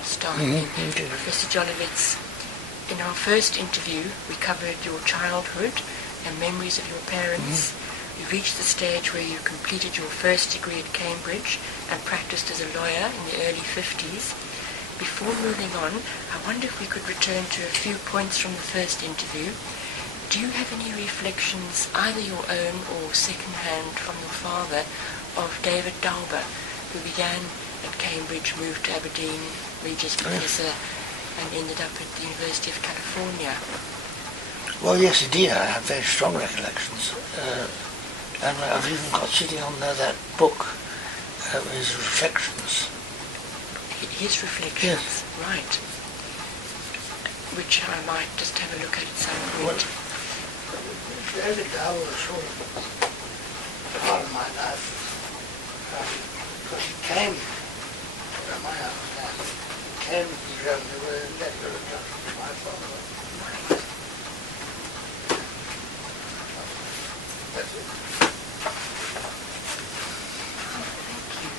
we'll start. Professor Jolowicz, in our first interview, we covered your childhood and memories of your parents. You reached the stage where you completed your first degree at Cambridge and practiced as a lawyer in the early 50s. Before moving on, I wonder if we could return to a few points from the first interview. Do you have any reflections, either your own or second-hand from your father, of David Dauber, who began at Cambridge, moved to Aberdeen, Regius Professor, and ended up at the University of California? Well, yes, indeed, I have very strong recollections. And I've even got sitting on there that book, his reflections. His reflections, yes. Right. Which I might just have a look at some point. Well, David Dauber was sort of part of my life, because he came to my house, came to Germany with a letter addressed to my father. Right. That's it. Oh, thank you.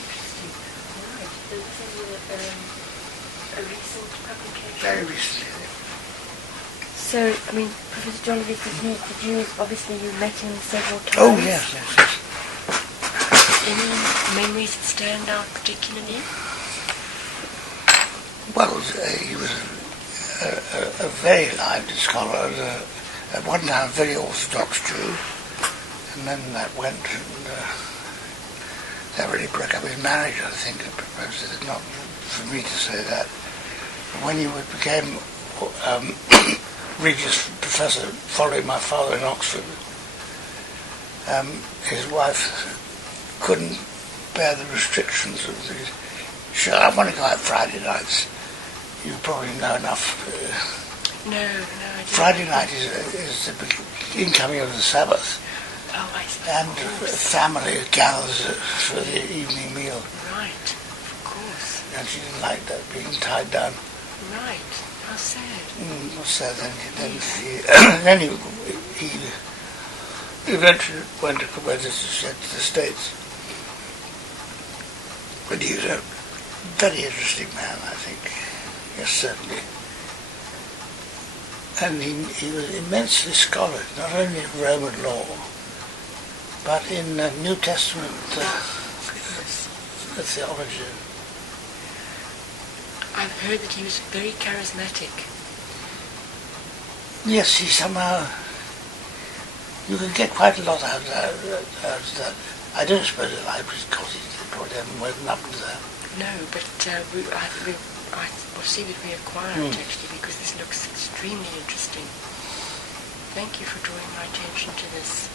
Interesting. Right. So this is a recent publication? Very recently. So, I mean, Professor Jolowicz, did you obviously you met him several times? Oh, yes. Any memories that stand out particularly? Well, he was a very lively scholar, at one time a very orthodox Jew, and then that went and that really broke up his marriage, I think. It's not for me to say that. When he became Regius Professor, following my father in Oxford, his wife couldn't bear the restrictions of these. She said, I want to go out Friday nights. You probably know enough. No, I don't. Friday night is the incoming of the Sabbath. Oh, I see. And family gathers for the evening meal. Right, of course. And she didn't like that, being tied down. Right, how sad. So then he eventually went to the States. But he was a very interesting man, I think. Yes, certainly. And he was immensely scholarly, not only in Roman law, but in New Testament theology. I've heard that he was very charismatic. Yes, he somehow... You can get quite a lot out of that. I don't suppose the library's got it. They probably haven't woken up to that. No, but we'll see if we acquire it, actually, because this looks extremely interesting. Thank you for drawing my attention to this.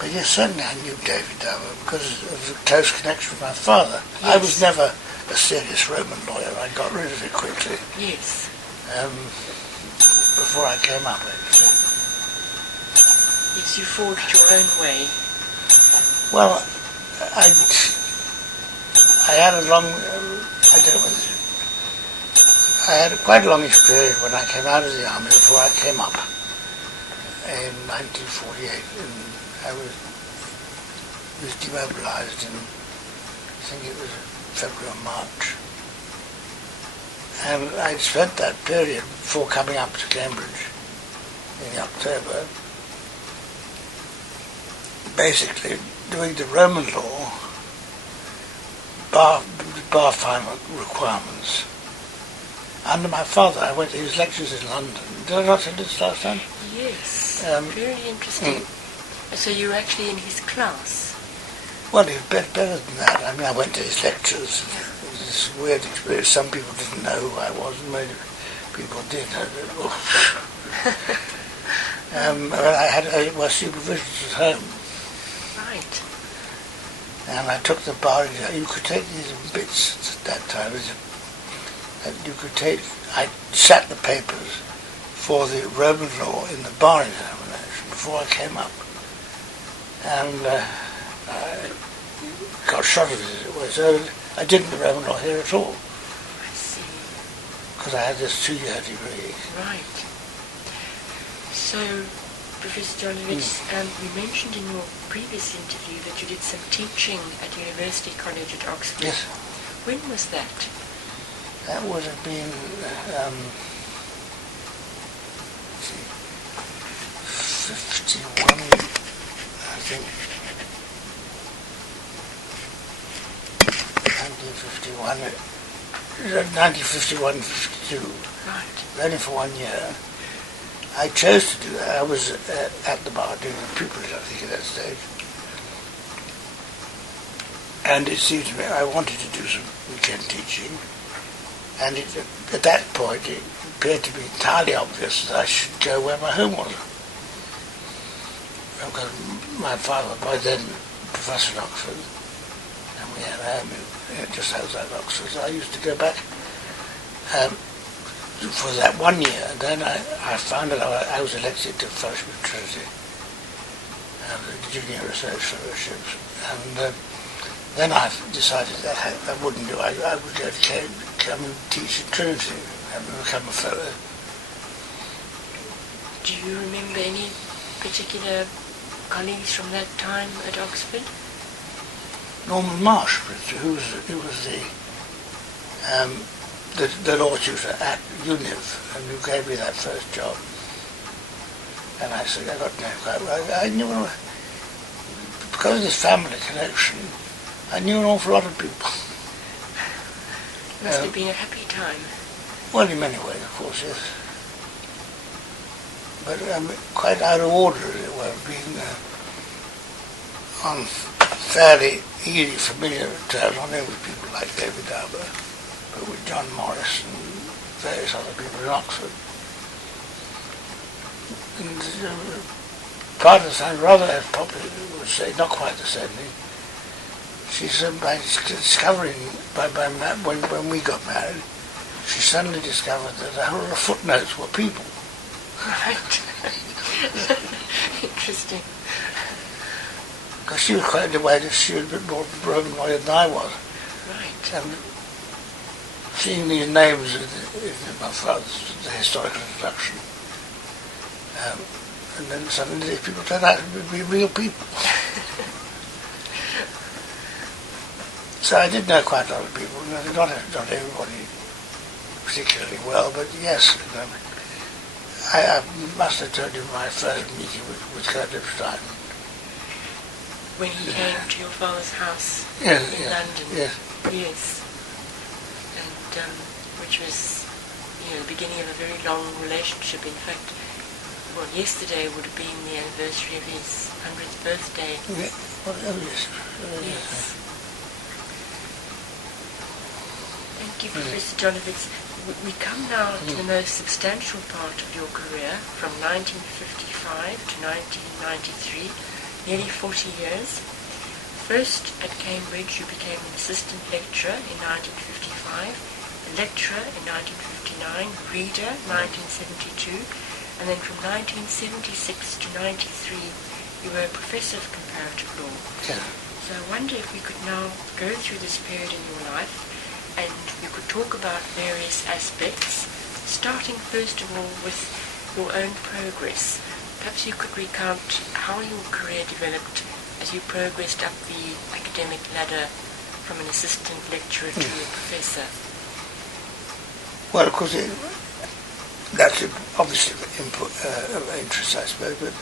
But yes, certainly I knew David Dauber because of the close connection with my father. Yes. I was never a serious Roman lawyer. I got rid of it quickly. Yes. Before I came up, actually. Yes, you forged your own way. Well, I had a long, I don't know whether, I had quite a longish period when I came out of the army before I came up in 1948. And I was demobilized in, I think it was February or March. And I'd spent that period before coming up to Cambridge in October basically doing the Roman law bar final requirements. Under my father, I went to his lectures in London. Did I not say this last time? Yes, very interesting. So you were actually in his class? Well, he was better than that. I mean, I went to his lectures. It was this weird experience. Some people didn't know who I was, and many people did. I had my supervisions at home. Right. And I took the bar exam. You could take these in bits at that time. You could take. I sat the papers for the Roman law in the bar examination before I came up, and I got shot at it as it was. So I didn't the Roman law here at all. I see. Because I had this 2-year degree. Right. So Professor Jolowicz, you mentioned in your previous interview that you did some teaching at University College at Oxford. Yes. When was that? That would have been 51, I think. 1951, 52. Right. Only for 1 year. I chose to do that. I was at the bar doing the pupillage, I think, at that stage. And it seemed to me I wanted to do some weekend teaching. And at that point, it appeared to be entirely obvious that I should go where my home was. Because my father, by then Professor at Oxford, and we had a home just outside Oxford, so I used to go back for that 1 year. And then I found that I was elected to Fellowship of Trinity, the Junior Research Fellowships. And then I decided that I wouldn't do. I would go to come and teach at Trinity and become a fellow. Do you remember any particular colleagues from that time at Oxford? Norman Marsh, who was the law tutor at UNIV, and who gave me that first job. And I said, I got to know quite well. I knew, because of this family connection, I knew an awful lot of people. Must have been a happy time. Well, in many ways, of course, yes. But quite out of order, as it were, being on fairly easy, familiar terms, not only with people like David Darber, but with John Morris and various other people in Oxford. And part of the time, rather as Poppy would say, not quite the same thing. She said by discovering, when we got married, she suddenly discovered that the whole of the footnotes were people. Right. Interesting. Because she was quite aware that she was a bit more Roman lawyer than I was. Right. And seeing these names in my father's historical introduction, and then suddenly these people turned out to be real people. So I did know quite a lot of people, not everybody particularly well, but yes. I must have told you my first meeting with Kurt Lipstein. When he came to your father's house in London? Yes. Yes. And which was, the beginning of a very long relationship. In fact, well, yesterday would have been the anniversary of his 100th birthday. Yeah. Oh, yes. Yes. Thank you, Professor Jolowicz. We come now to the most substantial part of your career, from 1955 to 1993, nearly 40 years. First at Cambridge, you became an assistant lecturer in 1955, a lecturer in 1959, reader 1972, and then from 1976 to 93, you were a professor of comparative law. Yeah. So I wonder if we could now go through this period in your life, and we could talk about various aspects, starting first of all with your own progress. Perhaps you could recount how your career developed as you progressed up the academic ladder from an assistant lecturer to a professor. Well, of course, that's obviously of interest, I suppose, but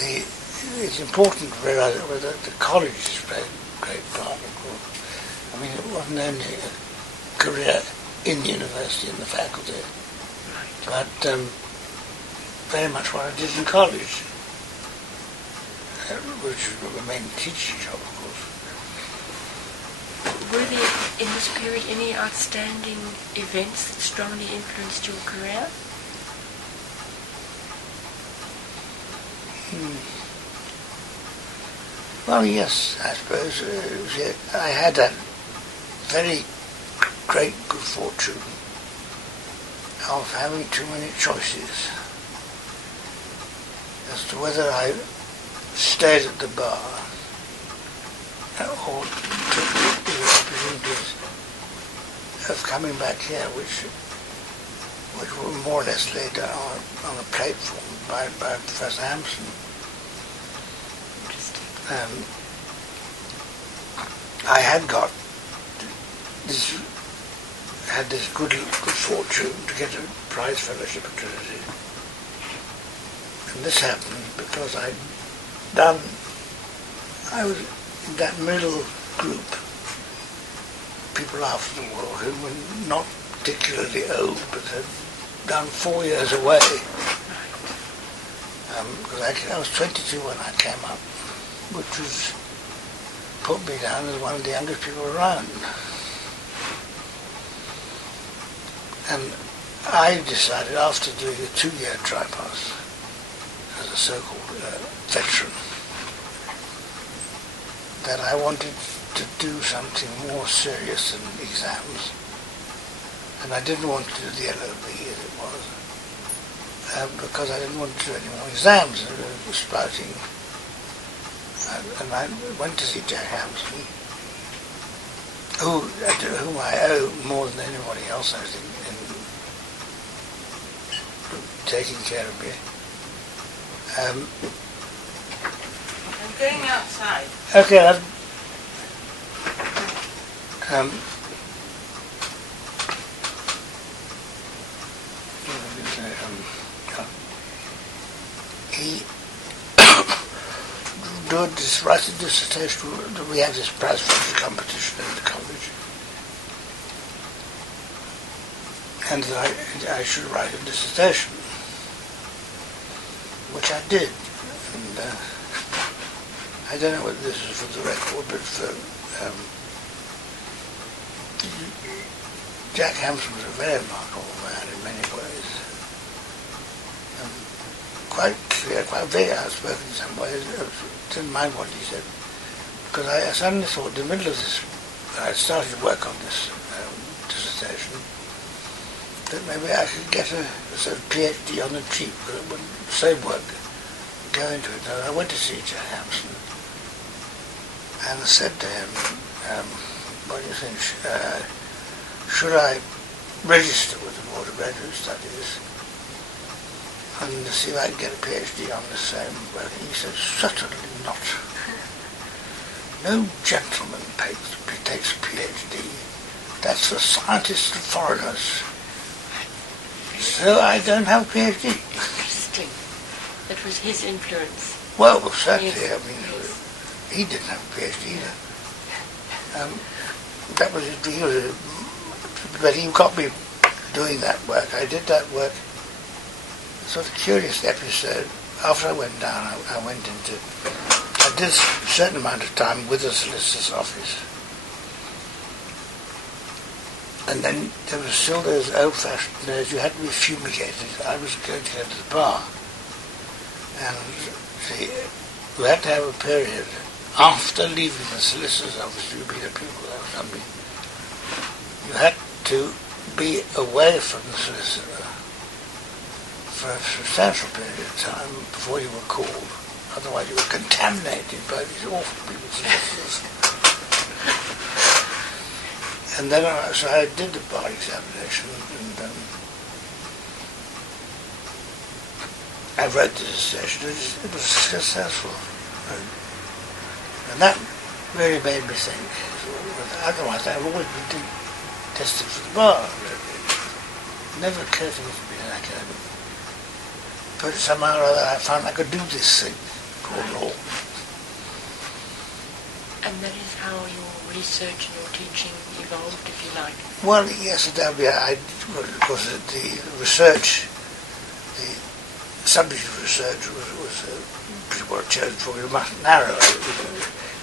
it's important to realise that the college has played a great part, of course. I mean, it wasn't only a career in the university and the faculty, but very much what I did in college, which was the main teaching job, of course. Were there, in this period, any outstanding events that strongly influenced your career? Well, yes, I suppose. I had that very great good fortune of having too many choices as to whether I stayed at the bar or took the opportunities of coming back here, which which were more or less laid down on a platform by Professor Hampson. I had this good fortune to get a prize fellowship at Trinity. And this happened because I was in that middle group, people after the war who were not particularly old, but had done 4 years away. Because I was 22 when I came up, which was put me down as one of the youngest people around. And I decided, after doing a 2-year try-pass as a so-called veteran, that I wanted to do something more serious than exams. And I didn't want to do the LOB as it was, because I didn't want to do any more exams. It was spouting. And I went to see Jack Hampson, whom I owe more than anybody else, I think, in taking care of me. I'm going outside. Okay. He did this writing dissertation. We have this prize fellowship competition in the college, and I should write a dissertation, which I did. And I don't know whether this is for the record, but Jack Hampson was a very remarkable man in many ways. Quite clear, quite very outspoken in some ways. I didn't mind what he said, because I suddenly thought, in the middle of this, I started to work on this dissertation, that maybe I could get a sort of PhD on the cheap, but it wouldn't same work go into it. And I went to see Jack Hampson and said to him, what do you think, should I register with the Board of Graduate Studies and see if I can get a PhD on the same work? And he said, certainly not. No gentleman takes a PhD. That's for scientists and foreigners. So I don't have a PhD. Interesting. That was his influence. Well, certainly, Yes. I mean, he didn't have a PhD either. That was his dream. But he got me doing that work. I did that work. Sort of curious episode. After I went down, I did a certain amount of time with the solicitor's office. And then there was still those old-fashioned days. You had to be fumigated. I was going to go to the bar. And see, you had to have a period after leaving the solicitor's office. You'd be the pupil or something. You had to be away from the solicitor for a substantial period of time before you were called. Otherwise you were contaminated by these awful people's solicitors. And then so I did the bar examination, and I wrote the dissertation. It was successful. And that really made me think. Otherwise I've always been tested for the bar. It never occurred to me to be an academic. But somehow or other I found I could do this thing called law. And that is how your research and your teaching evolved, if you like. Well, yes, that would be, of course, the research, the subject of research was people were chosen for it much narrower.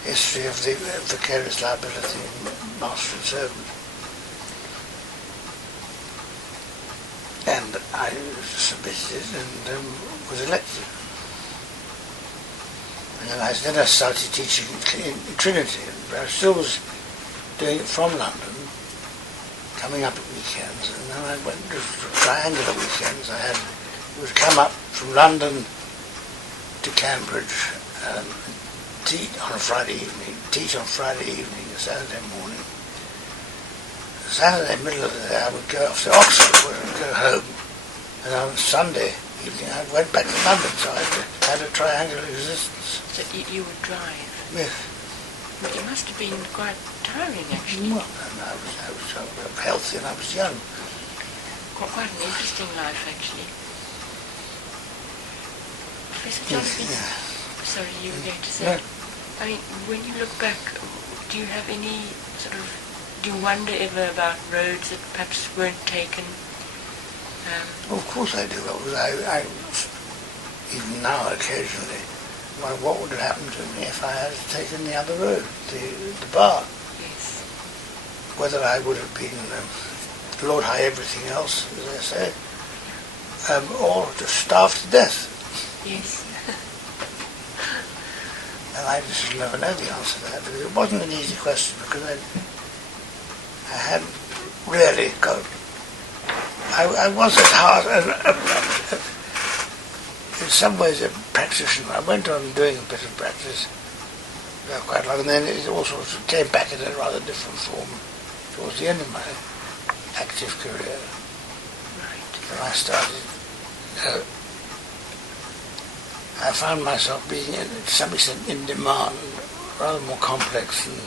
History of the vicarious liability in master and servant. And I submitted it and was elected. And then I started teaching in Trinity. I still was doing it from London, coming up at weekends, and then I went to triangular weekends. It would come up from London to Cambridge, teach on a Friday evening, teach on Friday evening and Saturday morning. Saturday, middle of the day, I would go off to Oxford, where I would go home And on Sunday evening I went back to London, so I had a triangular existence. So you would drive? Yes. But it must have been quite tiring, actually. Well, and I was healthy and I was young. Quite an interesting life, actually. Professor Jolowicz, sorry, you were going to say. Yeah. I mean, when you look back, do you have any do you wonder ever about roads that perhaps weren't taken? Well, of course I do. I even now occasionally wonder what would have happened to me if I had taken the other road, the bar. Yes. Whether I would have been Lord High everything else, as I say, or just starved to death. Yes. And I just never know the answer to that, because it wasn't an easy question, because I hadn't really got... I was at heart, in some ways, a practitioner. I went on doing a bit of practice quite long, and then it all sort of came back in a rather different form towards the end of my active career. Right. And I started... I found myself being, to some extent, in demand, rather more complex and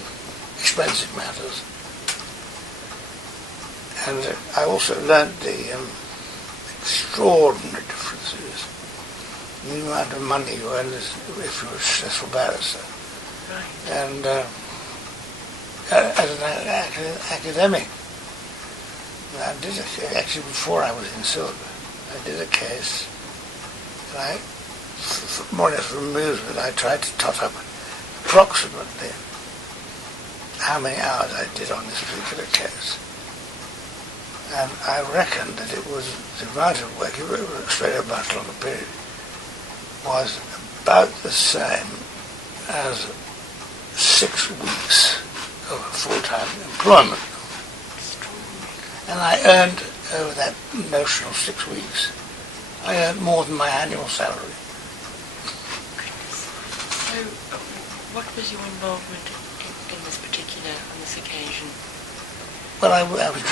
expensive matters. And I also learnt the extraordinary differences in the amount of money you earn if you're a successful barrister. Right. And as an academic, I did actually before I was in Silver, I did a case, and I, more or less for amusement, I tried to tot up approximately how many hours I did on this particular case. And I reckoned that it was the amount of work, it was straight over a much longer period, was about the same as 6 weeks of full-time employment. And I earned, over that notional 6 weeks, I earned more than my annual salary. So, what was your involvement in this particular, on this occasion? Well, I was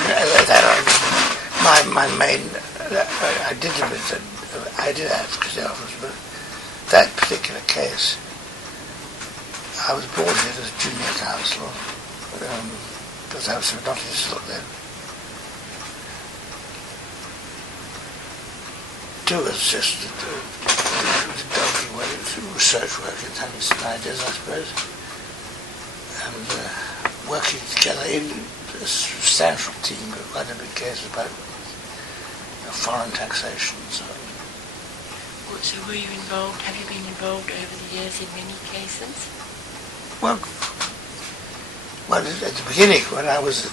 my main. I did a bit. I did advocacy office, but that particular case, I was brought in as junior counsel because I was not still then. To assist the donkey work, research work, and having some ideas, I suppose, and working together in a substantial team, but quite a big case about foreign taxation and so on. So were you involved, have you been involved over the years in many cases? Well, at the beginning, when I was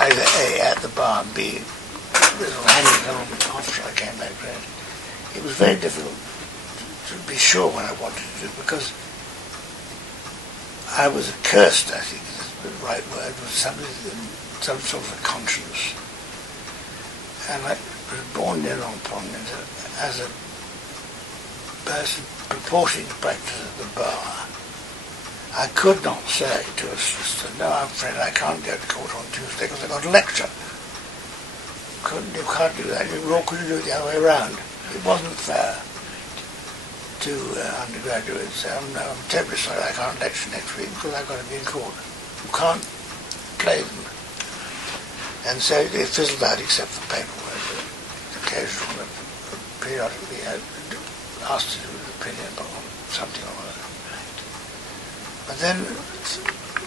either A, at the bar, and B, hanging along after I came back there, it was very difficult to be sure what I wanted to do, because I was accursed, I think is the right word, with some sort of a conscience. And I was born in upon it as a person purporting to practice at the bar. I could not say to a sister, no, I'm afraid I can't go to court on Tuesday because I've got a lecture. You can't do that, nor could you do it the other way around. It wasn't fair to undergraduates. No, I'm terribly sorry I can't lecture next week because I've got to be in court. You can't play them. And so it fizzled out except for paperwork. Occasionally, periodically asked to do an opinion on something or other. But then,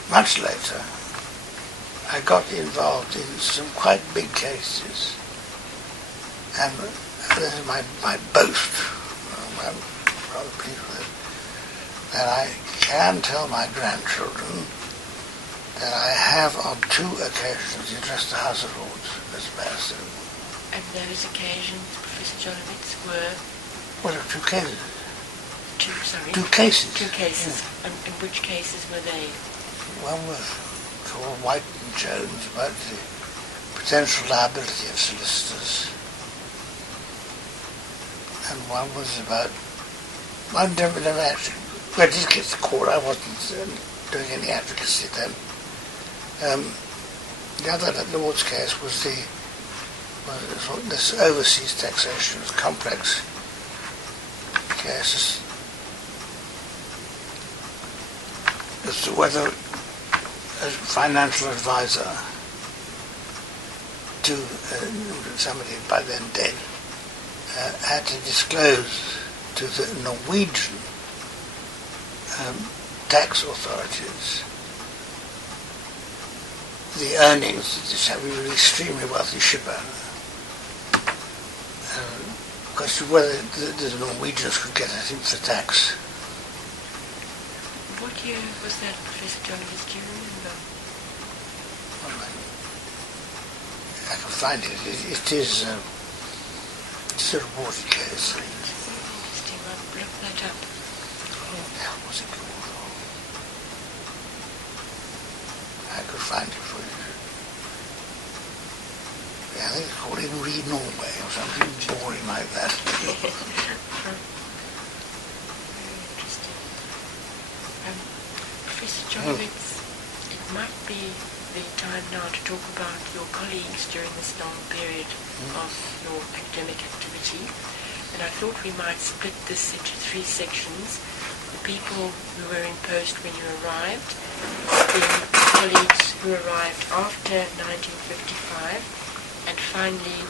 much later, I got involved in some quite big cases. And this is my boast. I'm rather pleased with it. That I can tell my grandchildren that I have on 2 occasions addressed the House of Lords as a barrister. And those occasions, Professor Jolowicz, were? Well, 2 cases. 2 cases. 2 cases. Yeah. And which cases were they? One was called White and Jones about the potential liability of solicitors. And one was about... I never actually... Well, I did get to court. I wasn't doing any advocacy then. The other Lord's case was the well, this overseas taxation is complex cases as to whether a financial advisor to somebody by then dead had to disclose to the Norwegian tax authorities the earnings that this he was an extremely wealthy shipowner. Question whether the Norwegians could get at him for tax. What year was that, Professor Jolowicz? Do you remember? Well, I can find it. It is it's a reported case. Interesting. I'll look that up. What the hell was it called? I could find it for you. Yeah, I think it's called In Read Norway or something boring like that. Very interesting. Professor Jolowicz, it might be the time now to talk about your colleagues during this long period of your academic activity. And I thought we might split this into three sections. The people who were in post when you arrived, the colleagues who arrived after 1955, and finally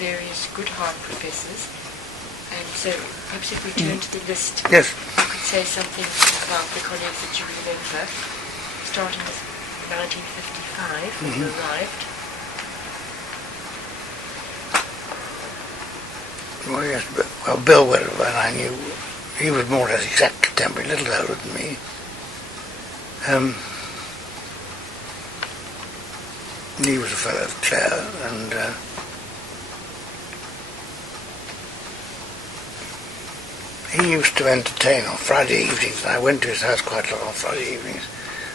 various good heart professors. And so perhaps if we turn to the list, Yes. you could say something about the colleagues that you remember, starting with 1955 when you arrived. Well, yes, well, Bill Wedderburn, I knew he was more or less exact contemporary, a little older than me. He was a fellow of Clare, and he used to entertain on Friday evenings, and I went to his house quite a lot on Friday evenings,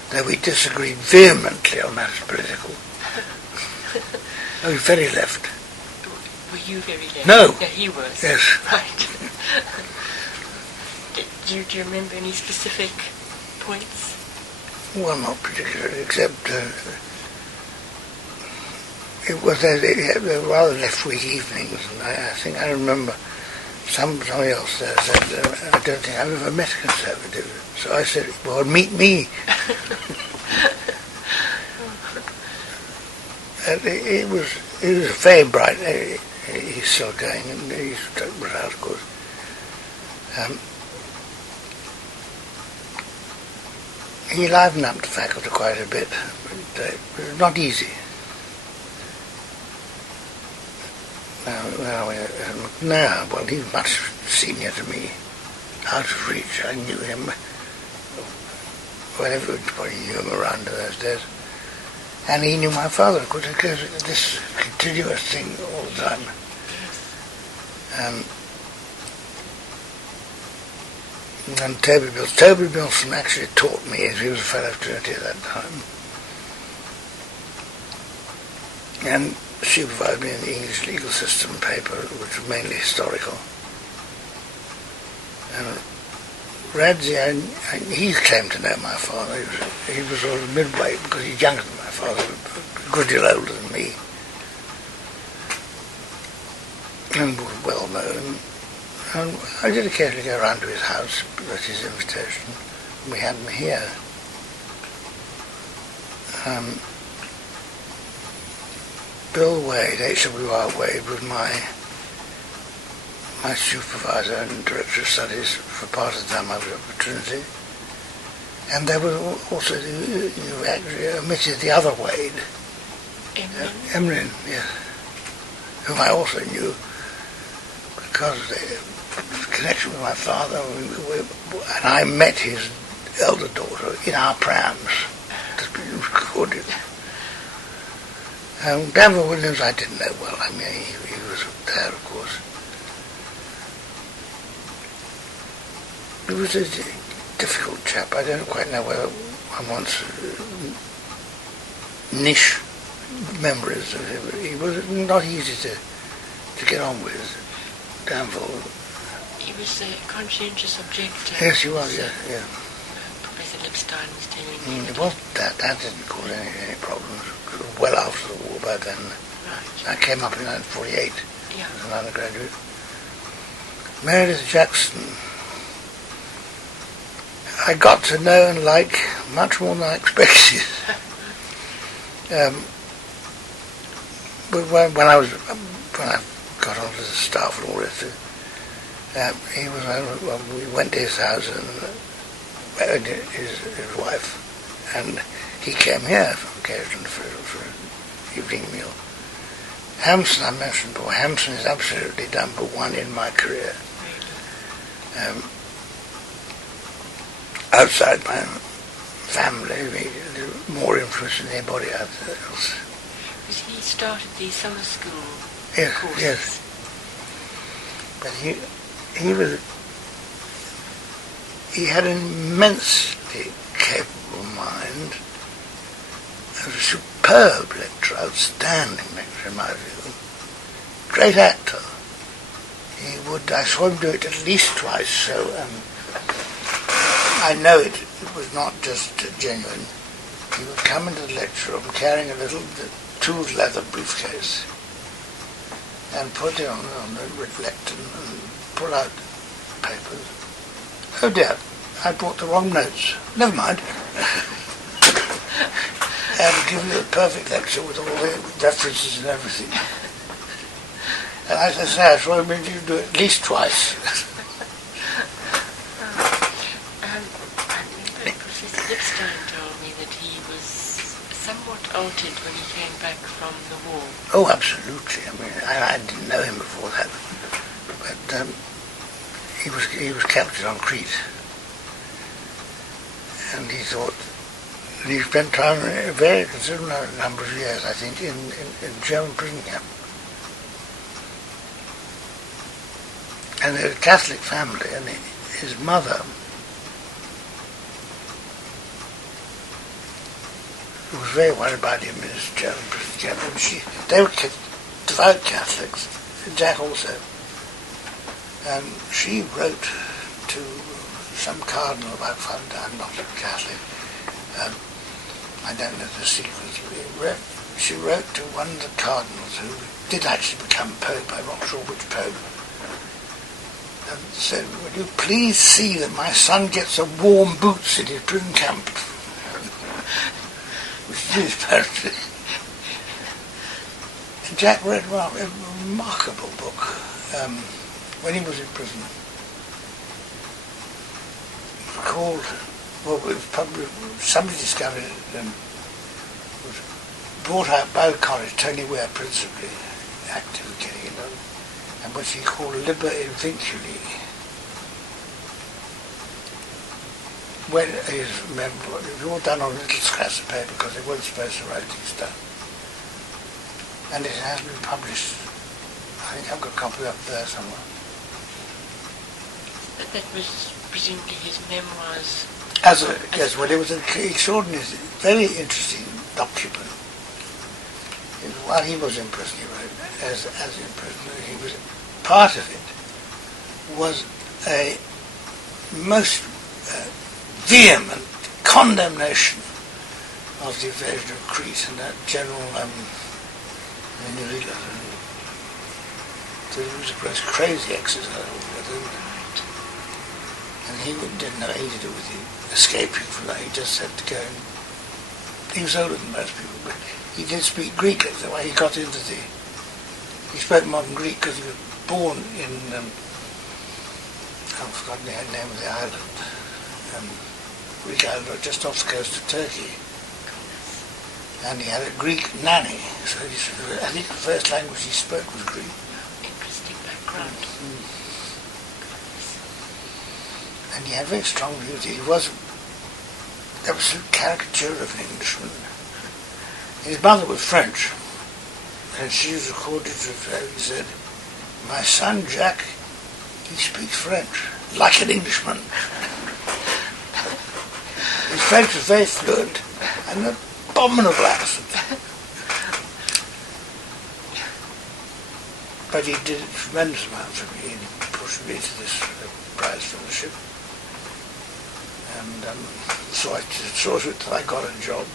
though we disagreed vehemently on matters political. Oh, he's very left. Were you very late? No. Yeah, he was. Yes. Right. Do you remember any specific points? Well, not particularly, except it was they were rather left-wing evenings, and I think I remember somebody else there said, I don't think I've ever met a Conservative. So I said, well, meet me. And it was very bright. He's still going, and he's was out, of course. He livened up the faculty quite a bit, but it was not easy. Well, he was much senior to me, out of reach. I knew him. Well, everybody knew him around in those days. And he knew my father, of course, because this continuous thing all the time. And Toby Bilson actually taught me, as he was a fellow of Trinity at that time, and supervised me in the English legal system paper, which was mainly historical. And Radzi, he claimed to know my father. He was sort of midway, because he's younger than my father, a good deal older than me, and was well known. And I did occasionally go around to his house at his invitation. We had him here. Bill Wade, H.W.R. Wade, was my supervisor and director of studies for part of the time I was at Trinity. And there was also, you actually omitted the other Wade. Emlyn, yes. Whom I also knew because of the connection with my father, and I met his elder daughter in our prams. That's been recorded. Danville Williams I didn't know well. I mean, he was there, of course. He was a difficult chap. I don't quite know whether one wants niche memories of him. He was not easy to get on with, Danville. He was a conscientious objector. Yes, he was, yeah. Professor Epstein was telling me. It wasn't that. That didn't cause any problems. It was well after the war by then. Right. I came up in 1948 Yeah. as an undergraduate. Meredith Jackson, I got to know and like much more than I expected. But when I got onto the staff and all this, we went to his house and his wife, and he came here on occasion for an evening meal. Hampson, I mentioned before, Hampson is absolutely number one in my career. Outside my family, more influence than anybody else. Because he started the summer school courses. Yes. But he had an immensely capable mind. He was a superb lecturer, outstanding lecturer in my view. Great actor. I saw him do it at least twice, so I know it was not just genuine. He would come into the lecture room carrying a little tooled leather briefcase and put it on the lectern and pull out papers. Oh dear, I brought the wrong notes. Never mind. And give you a perfect lecture with all the references and everything. And as I say, I saw him do it at least twice. Professor Epstein told me that he was somewhat altered when he came back from the war. Oh, absolutely. I mean, I didn't know him before that, but he was captured on Crete, and he thought he spent time a very considerable number of years, I think, in German prison camp. And they're a Catholic family, and his mother was very worried about him in his German prison camp. And they were devout Catholics, Jack also. And she wrote to some cardinal about finding out I'm not a Catholic. I don't know the sequence. She wrote to one of the cardinals who did actually become Pope, I'm not sure which Pope, and said, "Would you please see that my son gets a warm boots in his prison camp?" Which is apparently. And Jack read a remarkable book when he was in prison. It was called, it was probably, somebody discovered it and was brought out by the college, Tony Ware principally, active in getting it done, and what he called Liber Invinculi. When it was all done on little scraps of paper because they weren't supposed to write things down. And it has been published. I think I've got a copy up there somewhere. But that was presumably his memoirs. Yes, well, it was an extraordinary, very interesting document. While he was in prison, he wrote, as in prison, he was, part of it was a most vehement condemnation of the invasion of Crete and that general New Zealand. So it was a most crazy exercise. And he didn't have anything to do with escaping from that. He just had to go. He was older than most people, but he did speak Greek. That's the way he got into the. He spoke modern Greek because he was born in. I've forgotten the name of the island. Greek island just off the coast of Turkey. And he had a Greek nanny, so I think the first language he spoke was Greek. Interesting background. And he had very strong views. He was an absolute caricature of an Englishman. His mother was French, and she was recorded to he said, "My son Jack, he speaks French, like an Englishman." His French was very fluent, and an abominable accent. But he did a tremendous amount for me. He pushed me to this prize fellowship. and so I saw to it that I got a job.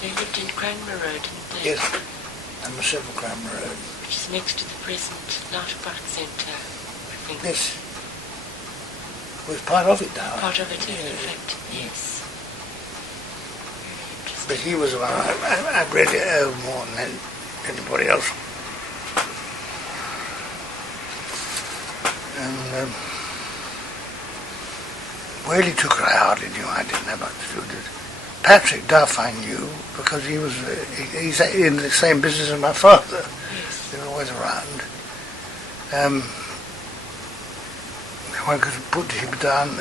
They lived in Cranmer Road, didn't they? Yes, number 7 Cranmer Road. Which is next to the present Lauterbach Centre, I think. This was part of it now. Part of it, in fact, yes. But he was one I really owe more than anybody else. And Whaley Tooker I hardly knew. I didn't have much to do with it. Patrick Duff I knew because he was he's in the same business as my father. Yes. They were always around. One could put him down.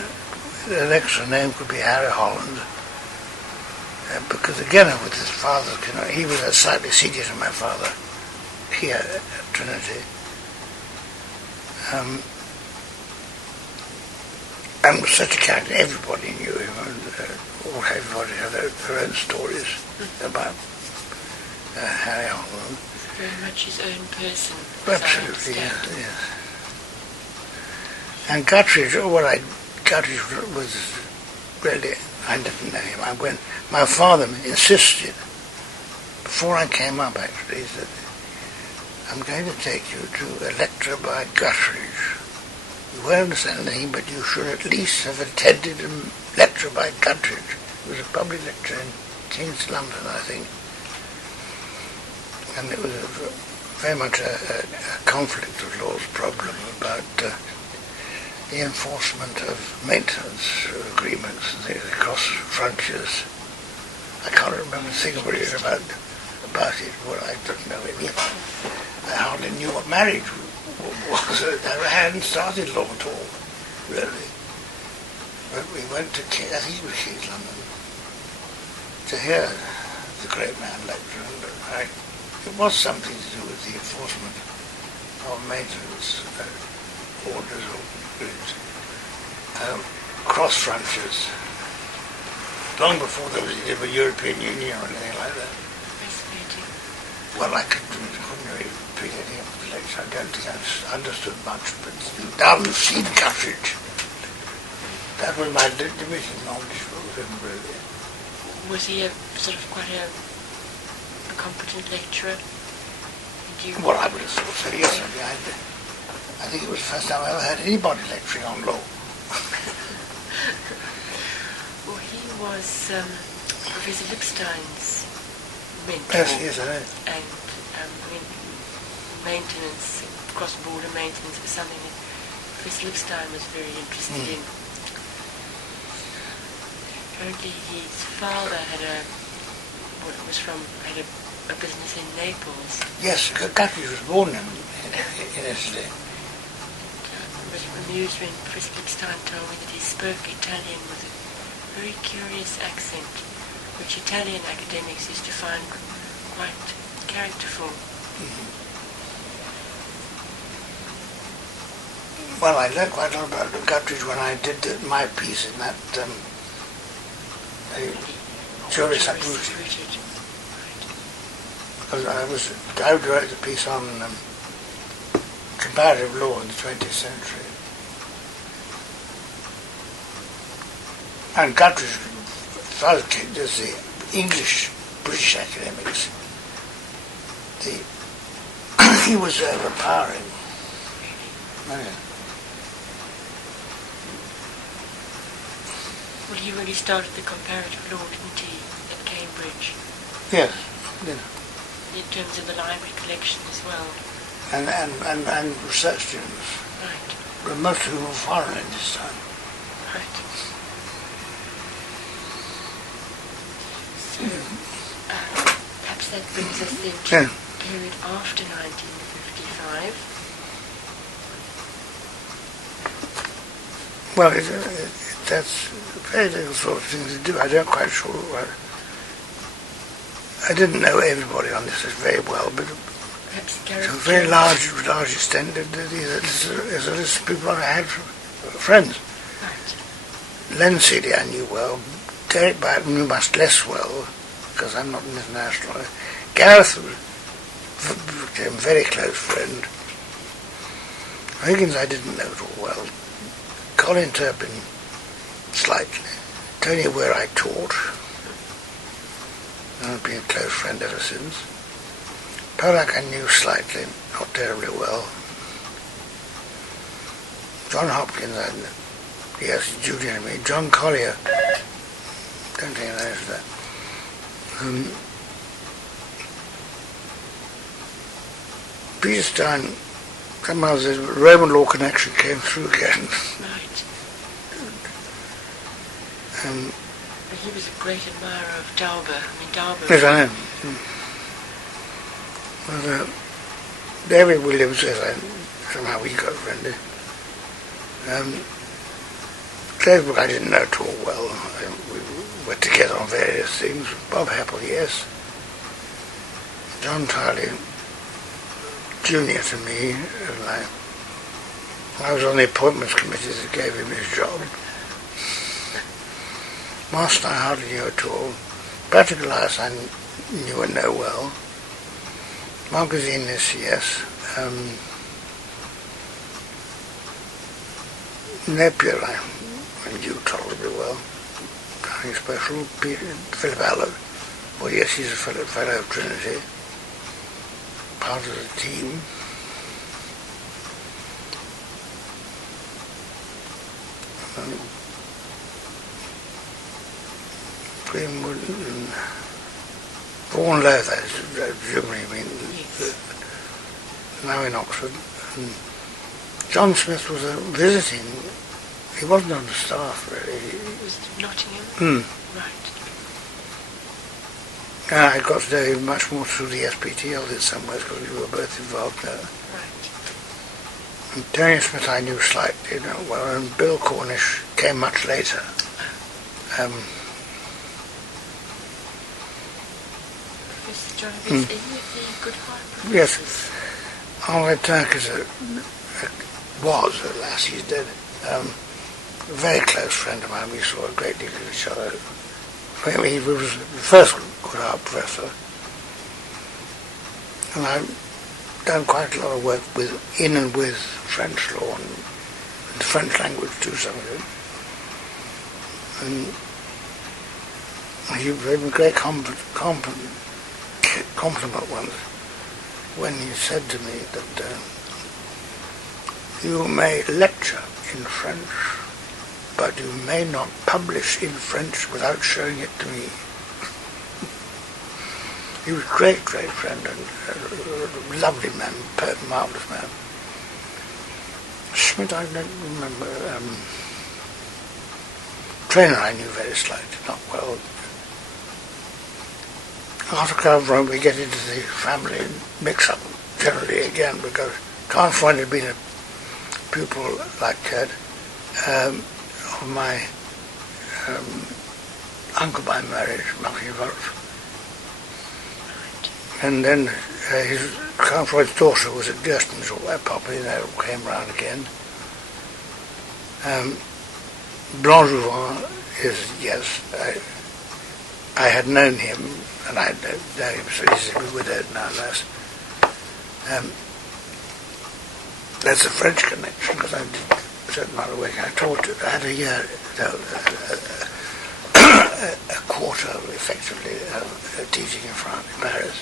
An extra name could be Harry Holland. Because again, with his father, he was slightly senior to my father here at Trinity. And was such a character, everybody knew him, and everybody had their own stories about Harry Holland. Very much his own person. Absolutely, yes. And Guttridge, Guttridge was really, I didn't know him. My father insisted, before I came up actually, he said, I'm going to take you to a lecture by Guttridge. You won't understand anything, but you should at least have attended a lecture by Guttridge. It was a public lecture in King's London, I think. And it was very much a conflict of laws problem about the enforcement of maintenance agreements and things across frontiers. I can't remember a thing about it. Well, I don't know anything. I hardly knew what marriage was. I hadn't started law at all, really. But we went to I think it was King's London, to hear the great man lecture, and it was something to do with the enforcement of maintenance orders or cross frontiers, long before there was a European Union or anything like that. Fascinating. Well, I couldn't really repeat any of the lecture. I don't think I understood much, but now you've seen Guttridge. That was my limited knowledge of him, really. Was he sort of quite a competent lecturer? Well, I would have thought so, yes. I think it was the first time I ever had anybody lecturing on law. Well, he was Professor Lipstein's mentor. Yes, I know. And maintenance, cross-border maintenance was something that Professor Lipstein was very interested in. Apparently his father had a business in Naples. Yes, Guttridge was born in Italy. I was amused when Professor Lipstein told me that he spoke Italian with a very curious accent, which Italian academics used to find quite characterful. Well, I learned quite a lot about Guttridge when I did my piece in that Juris Uprooted. Because I would write a piece on comparative law in the 20th century. And Guttridge, as far as the English, British academics, he was overpowering. Oh, yeah. Well, he really started the comparative law, didn't he, at Cambridge? Yes, yeah. In terms of the library collection as well. And research students. Right. Most of whom were foreign at this time. Right. So, perhaps that brings us then to the period after 1955. Well, that's a very difficult sort of thing to do. I don't quite sure. I didn't know everybody on this very well, but to a very large extent, there's a list of people I had friends. Right. Len Seeley I knew well. Derek Barrington knew much less well, because I'm not an international. Gareth became a very close friend. Higgins I didn't know at all well. Colin Turpin slightly. Tony where I taught. I've been a close friend ever since. Pollack I knew slightly, not terribly well. John Hopkins, yes, junior to me. John Collier, don't think I know that. Peter Stein, somehow the Roman law connection came through again. Right. Um, He was a great admirer of Dauber. I mean, Dauber... Yes, I know. Well, David Williams, somehow we got friendly. Clavebrook I didn't know at all well. We were together on various things. Bob Heppel, yes. John Tiley, junior to me. And I was on the appointments committee that gave him his job. Marston I hardly knew at all. Patrick Elias I knew and know well. Marquesinis, yes. Napier I knew tolerably well. Nothing special. Philip Allo. Well, yes, he's a fellow of Trinity. Part of the team. Greenwood and Vaughan Lowe, I presumably mean, now in Oxford. And John Smith was visiting. He wasn't on the staff, really. It was Nottingham? Right. I got to know him much more through the SPTL in some ways because we were both involved there. Right. And Tony Smith I knew slightly, well, and Bill Cornish came much later. Professor Jolowicz, any of the Goodhart professors? Yes. Henri Turk was, alas, he's dead, a very close friend of mine. We saw a great deal of each other. He was the first Goodhart professor. And I've done quite a lot of work in and with French law and the French language too, some of it. And he gave me a great compliment once when he said to me that you may lecture in French, but you may not publish in French without showing it to me. He was a great friend and a lovely man, marvellous man. Schmidt, I don't remember. Trainer I knew very slightly, not well. After Calvary we get into the family mix-up generally again because can't find it been a pupil like Ted of my uncle by marriage, Matthew Volz. And then his Calvry's daughter was at Gerstens, or Poppy, and they all came round again. Blanc Jouvin is, yes, I had known him, and I had known him, so he's widowed now, alas. That's a French connection, because I did a certain amount of work. I had a year, a quarter, effectively, teaching in France, in Paris.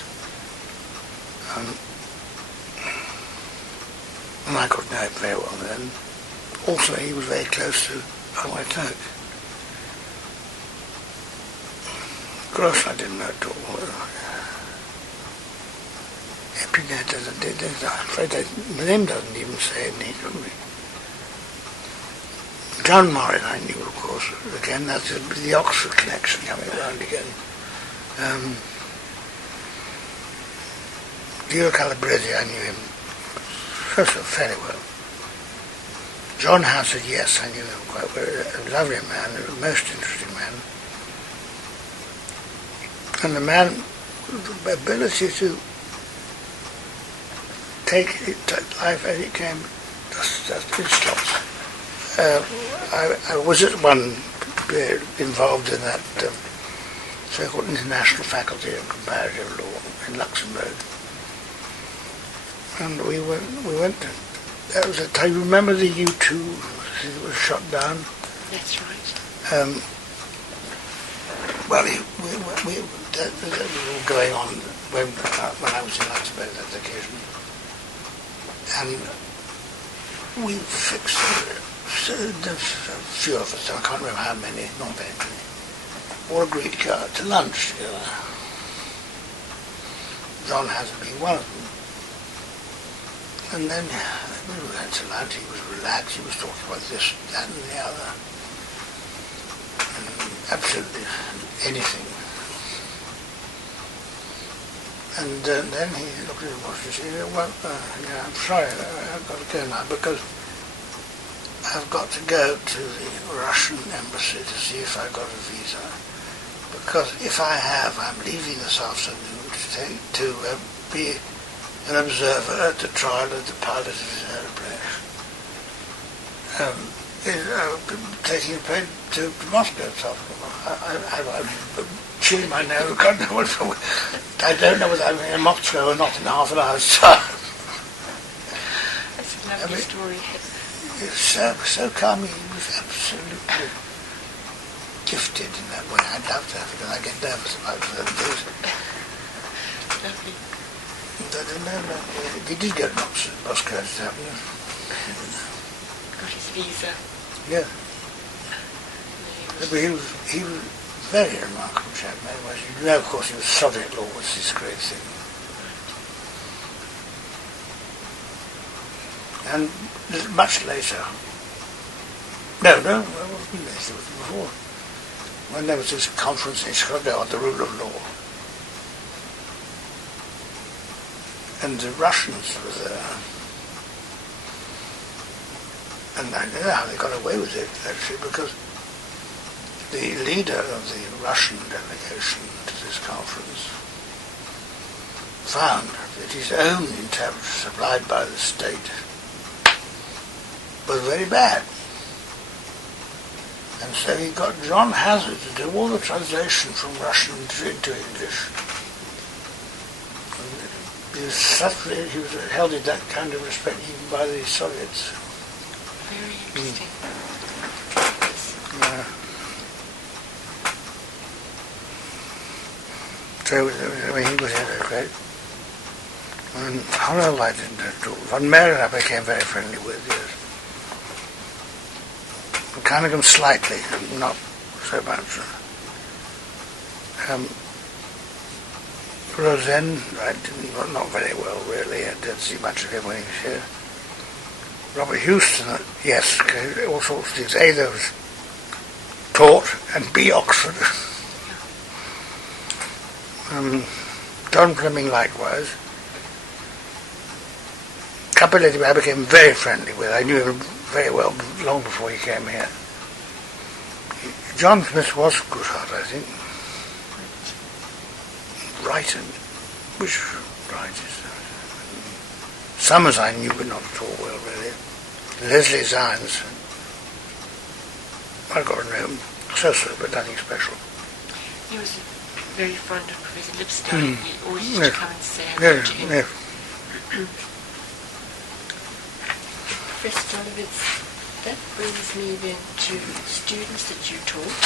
And I got to know him very well then. Also, he was very close to Henri Turk. Gross I didn't know at all. Epinette, I'm afraid the name doesn't even say anything to me. John Morris I knew, of course. Again, that's the Oxford connection coming around again. Gio Calabrese, I knew him fairly well. John Hassett, yes, I knew him quite well. A lovely man, a most interesting man. And the man, the ability to take life as it came, that's full stop. I was at one period involved in that so-called International Faculty of Comparative Law in Luxembourg. And we went to, that was a time, remember the U2 factory that was shut down. That's right. Well, we that was all going on when I was in Luxembourg that occasion. And we fixed a few of us, I can't remember how many, not very many, all agreed to go out to lunch together. John hasn't been one of them. And then we went to lunch, he was relaxed, he was talking about this, that and the other. And absolutely anything. And then he looked at his watch and said, well, yeah, I'm sorry, I've got to go now because I've got to go to the Russian embassy to see if I've got a visa. Because if I have, I'm leaving this afternoon to be an observer at the trial of the pilot of his aeroplane. Taking a plane to Moscow this afternoon. I'm chewing my nose. I don't know whether I'm in Moscow or not in half an hour's time. That's a lovely story. He was so calm. He was absolutely gifted in that way. I'd love to have it, because I get nervous about certain things. Lovely. No. He did go to Moscow this afternoon. Got his visa. Yeah. But he was a very remarkable chap. You know, of course, he was Soviet law was this great thing. And much later, no, it wasn't later, it was before, when there was this conference in Chicago on the rule of law, and the Russians were there, and I don't know how they got away with it, actually, because the leader of the Russian delegation to this conference found that his own interpreter supplied by the state was very bad. And so he got John Hazard to do all the translation from Russian into English. He was held in that kind of respect even by the Soviets. Very interesting. Yeah. So, I mean, he was great. And Horrell I didn't at all. Von Mehren I became very friendly with, yes. Carnegie slightly, not so much. Rosen, I didn't, not very well really. I didn't see much of him when he was here. Robert Houston, yes, all sorts of things. A, there was taught, and B, Oxford. John Fleming likewise. A couple of them I became very friendly with. I knew him very well long before he came here. John Smith was a good heart, I think. Brighton, which writers? Summers I knew, but not at all well, really. Leslie Zines, I got to know him, so, but nothing special. He was very fond of Professor Lipstein. He always used to come and say hello to him. Yes. Professor Jolowicz, that brings me then to students that you taught.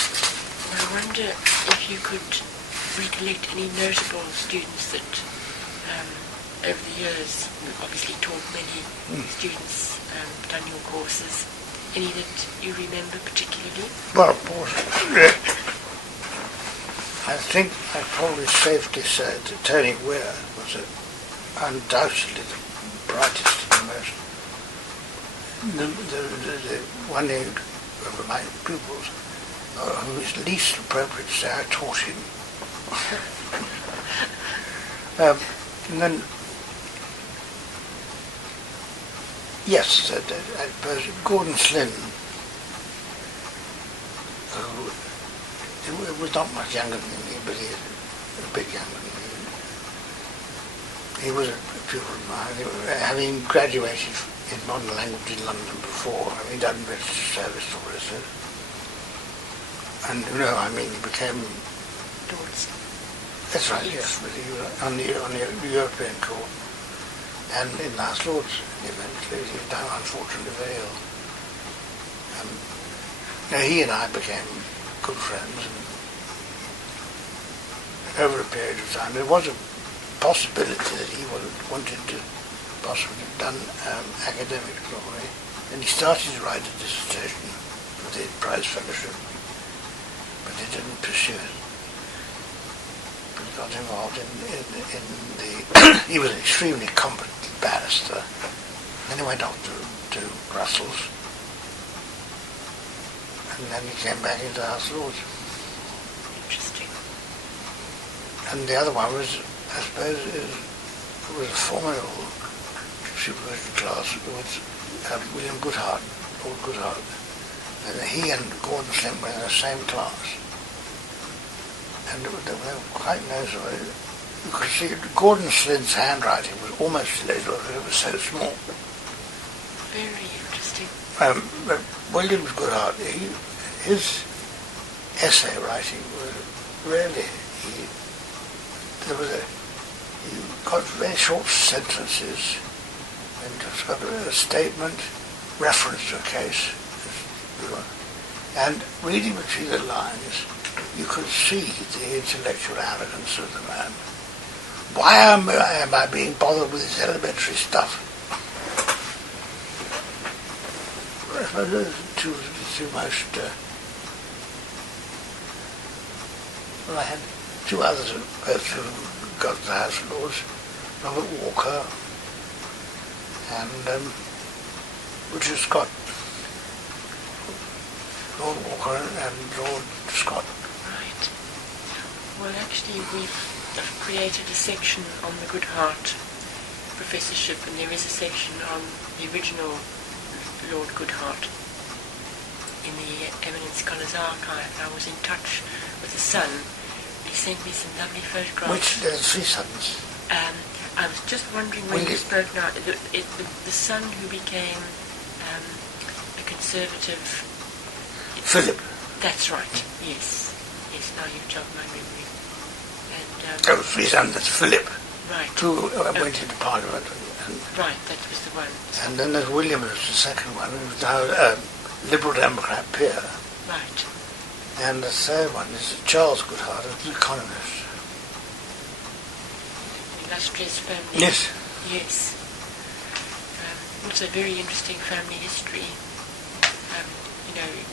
And I wonder if you could recollect any notable students that over the years, you've obviously taught many students, done your courses. Any that you remember particularly? Well, of course, I think I'd probably safely say that Tony Weir was undoubtedly the brightest and the most, the one of my pupils who is least appropriate to say I taught him. And then, yes, I suppose Gordon Slynn, who was not much younger than me, but he was a bit younger than me. He was a pupil of mine, having graduated in modern language in London before, having done British service for us. And, he became... Lords. That's right, yes, on the European court. And in last Lords, eventually, he was down, unfortunately, very ill. Now he and I became good friends, and over a period of time there was a possibility that he wanted to possibly have done academic glory, and he started to write a dissertation for the prize fellowship, but he didn't pursue it. But he got involved in the he was an extremely competent barrister. Then he went off to Brussels, and then he came back into the House of Lords. Interesting. And the other one was, I suppose, was a formidable supervision class with William Goodhart, Lord Goodhart. And he and Gordon Slint were in the same class. And they were quite noticeable. You could see Gordon Slint's handwriting was almost illegible because it was so small. Very interesting. But William Goodhart, his essay writing was really, he got very short sentences, and just got a statement, reference to a case, and reading between the lines, you could see the intellectual arrogance of the man. Why am I being bothered with this elementary stuff? I suppose those are two most... well, I had two others who got to the House of Lords, Robert Walker and Richard Scott. Lord Walker and Lord Scott. Right. Well, actually, we've created a section on the Goodhart professorship, and there is a section on the original Lord Goodhart in the Eminent Scholars Archive. I was in touch with the son. He sent me some lovely photographs. Which, there's three sons. I was just wondering when you spoke now, the son who became a conservative... Philip. That's right, yes. Yes, now you've jogged my memory. And, there were three sons, that's Philip. Right. Who went into Parliament. Right, that was the one. And then there's William, who's the second one, who's now a Liberal Democrat peer. Right. And the third one is Charles Goodhart, an economist. Illustrious family. Yes. Yes. Also very interesting family history.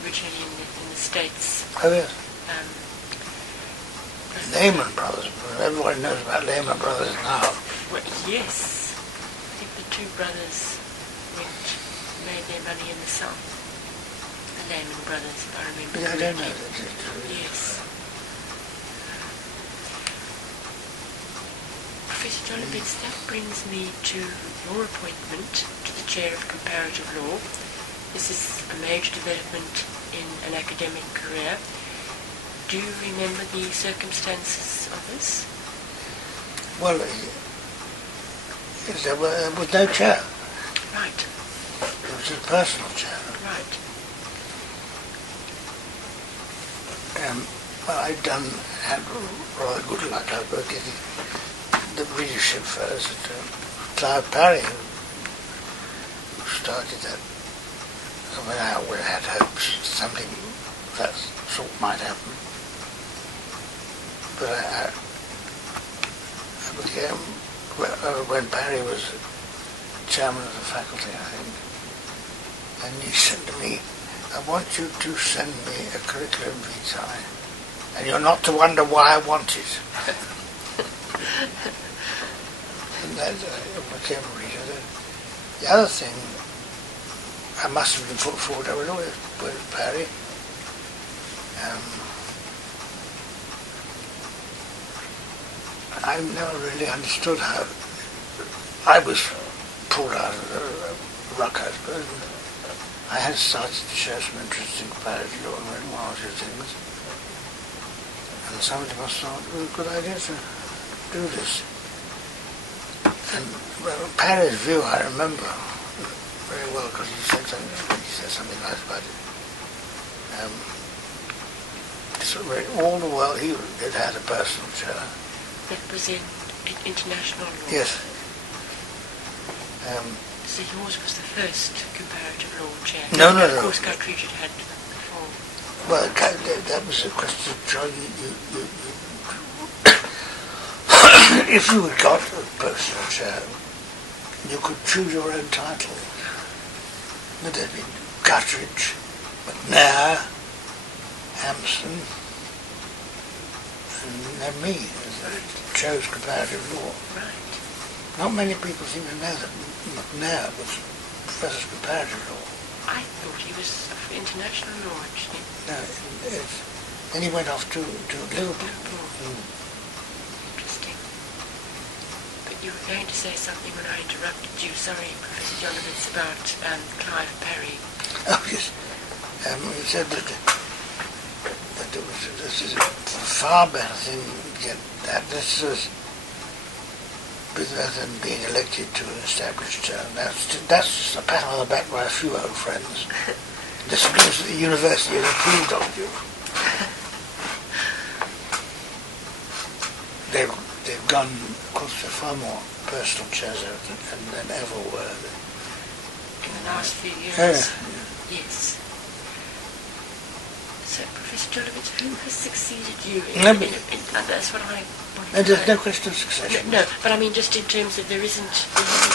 Originally in the States. Oh, yes. Lehman Brothers. Everybody knows about Lehman Brothers now. Well, yes. I think the two brothers made their money in the South. The Lehman Brothers, if I remember Yeah, I don't know. Yes. Professor Jolowicz, that brings me to your appointment to the chair of comparative law. This is a major development in an academic career. Do you remember the circumstances of this? Well, there was no chair. Right. It was a personal chair. Right. Well, had rather good luck. I was getting the readership first at Clive Parry, who started that. I had hopes something of that sort might happen. But I became, when Barry was chairman of the faculty, I think, and he said to me, I want you to send me a curriculum vitae, and you're not to wonder why I want it. And that became a reader. The other thing, I must have been put forward, I was always with Barry. I never really understood how I was pulled out of the ruck, I suppose. I had started to show some interest in comparative law and read one or two things. And somebody must have thought it was a good idea to do this. And Parry's view, I remember very well, because he said something nice about it. So all the world, he had a personal chair. That was in international law? Yes. So yours was the first comparative law chair? No. Of course, Guttridge had before. Well, that was a question of trying if you had got a personal chair, you could choose your own title. But there'd been Guttridge, McNair, Hampson, and then me, chose comparative law. Right. Not many people seem to know that McNair was Professor of comparative law. I thought he was of international law, actually. No, then he went off to Liverpool. Interesting. But you were going to say something when I interrupted you. Sorry, Professor Jolowicz, about Clive Parry. Oh, yes. He said that this is a far better thing to get that. This was better than being elected to an established term. That's just a pat on the back by a few old friends. This means that the university has approved of you. They've gone, of course, to far more personal chairs than ever were. In the last few years? Yes. So, Professor Jolowicz, who has succeeded you in that's what I wanted to There's know. no question of succession. No, but I mean just in terms of there hasn't